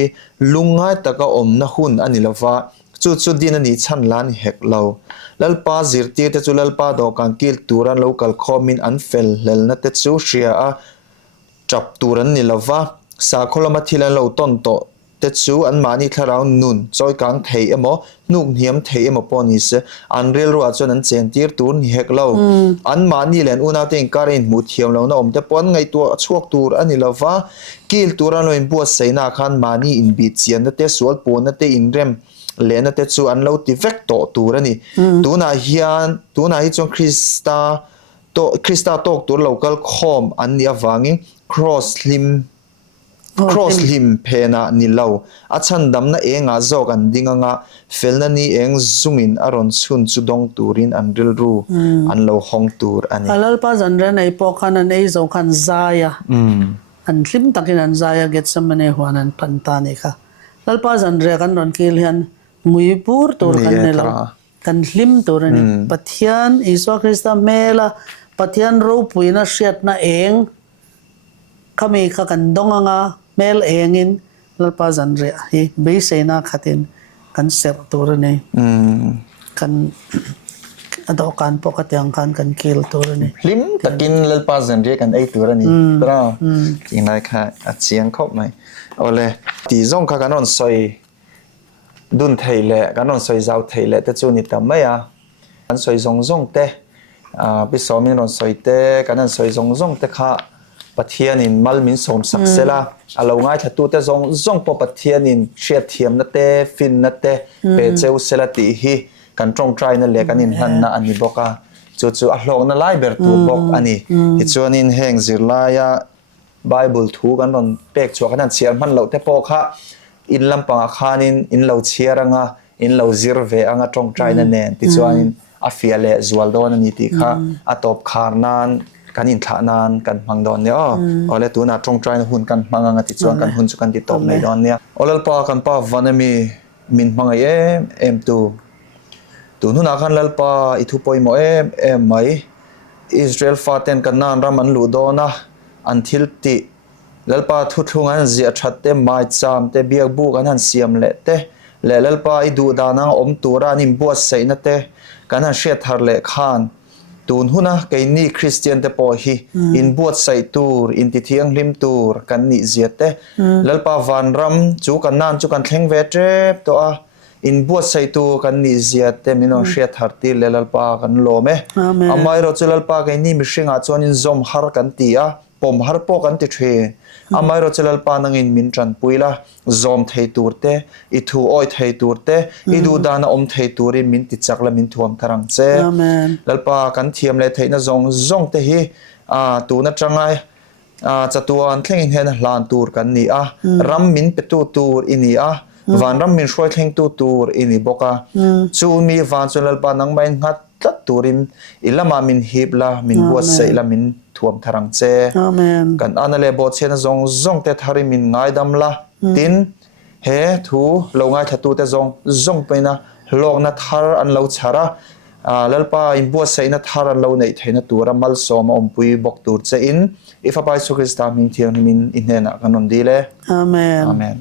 ลุงง่ายตะกะอมนะหุ่นอันนี้ละฟ้าจุดดินอันนี้ชันล้านเฮกเราแล้วป้าจิรตีแต่จุลป้าดอกันกิลตูรันเรากัลคอมินอันเฟลเลลนะแต่จูเชียจับตูรันนี่ละฟ้าสาคนละมาทีละเราต้นโตแต่จูอันมานี่ถ้าเรานุนจอยกลางเทยมอนุกเหียมเทยมอปอนิสอันเรียลรัวจนอันเจนตีร์ตูนเฮกเราอันมานี่แหละอุณาเต็งการินมุดเหียมเรานะอมแต่ปอนไงตัวชวกตูรอันนี้ละฟ้ากิลตูรันเราอินบัวใส่นาคันมานี่อินบิดเซียนนั่นแต่สวดปนนั่นแต่อินเรมเลนนั่นแต่จูอันเราติเวกโตตูรันนี่ตูน่าเฮียนตูน่าฮิจงคริสตาโตกตัวเรากัลคอมอันนี้ฟังครอสลิมcross lim phena ni lo achan dam na enga zok an dinga nga felna ni eng zungin aron chun chudong turin an ril ru an lo hong tur ani alal pa zanra nei pokhan an ei zo khan zaya an lim takin an zaya get samane huan an pantani kha lal pa zanra kan ron kil hian muipur tur kan ne lo kan lim tur ani pathian iswa krista mela pathian ro puina shiat na eng kami kha kan donganga mel engin lalpa zanre hi beisena khatin kan ser tur ni kan adokan pokatyang kan kil tur ni lim takin lalpa zanre kan ei tur ni tra inai kha achiang khop mai ole ti zong kha kanon soi dun theile kanon soi zau theile te chu ni tamaya kan soi zong te bi somin ron soi te kanan soi zong te kha Pathian in malmin som saksela alo ngai thatu te zong po Pathian in shia thiam na te fin na te pe cheu sela ti hi kan tong try na le kan in han na ani boka chu a hlong na lai ber tu bok ani hi chuan in heng zirlai ya bible thu kan ron pek chu kan chiar man lo te po kha in lampang a khanin in lo chiaranga in lo zirve anga tong try na nen ti chuan in a fiale zual don ani ti kha atop kharnan kan in thla nan kan mang don ne ole tu na tong try na hun kan manga ti chuan kan hun chu kan ti top nei don ne olal pa kan pa vanami min manga em tu nu na kan lal pa I thu poi mo em mai Israel faten kan nan ram an lu dona until ti lal pa thu thung an zia that te mai cham te biak bu kan han siam le te le lal pa I du da na om tura nim bu sei na te kan han she thar le khan tun huna kay ni Christian te po hi in buat sai tur in ti thiang lim tur kan ni ziate lalpa van ram chu kan nan chu kan thleng ve trep to a in buat sai tu kan ni ziate mino shia tharti le lalpa kan lo me amai ro chu lalpa kay ni mishing a chuan in zom har kan ti a pom har po kan ti the amai ro chu lalpa nang in min tran puila zom thei tur te I thu oi thei tur te I du dana om thei turi min ti chakla min thuam tharang che lalpa kan thiam le theina zong te hi tu na changai จะตัวอันเท่งเห็นลานตูรกันนี่รัมมินเปตูตูรอินี่วันรัมมินช่วยเท่งตูรอินี่บอกจูมีวันจนลปานังไม่งัดตัดตูริมอิละมามินฮิบละมินวัวเซละมินท่วมทรังเจกันอันนั้นเลยบทเชนซงเตทาริมินง่ายดำละตินเฮทูเราง่ายทัตูเตซงไปนะโลกนัทฮาร์อันเราชาระแล้วป้าอินบัวเซนัทฮาร์อันเราในเทนตัวรัมมัลสอมอมปุยบอกตูรเจอินอิฟาไปสุขสตามินเทียงมินอินเนนะกันนนดีเลยอาเมน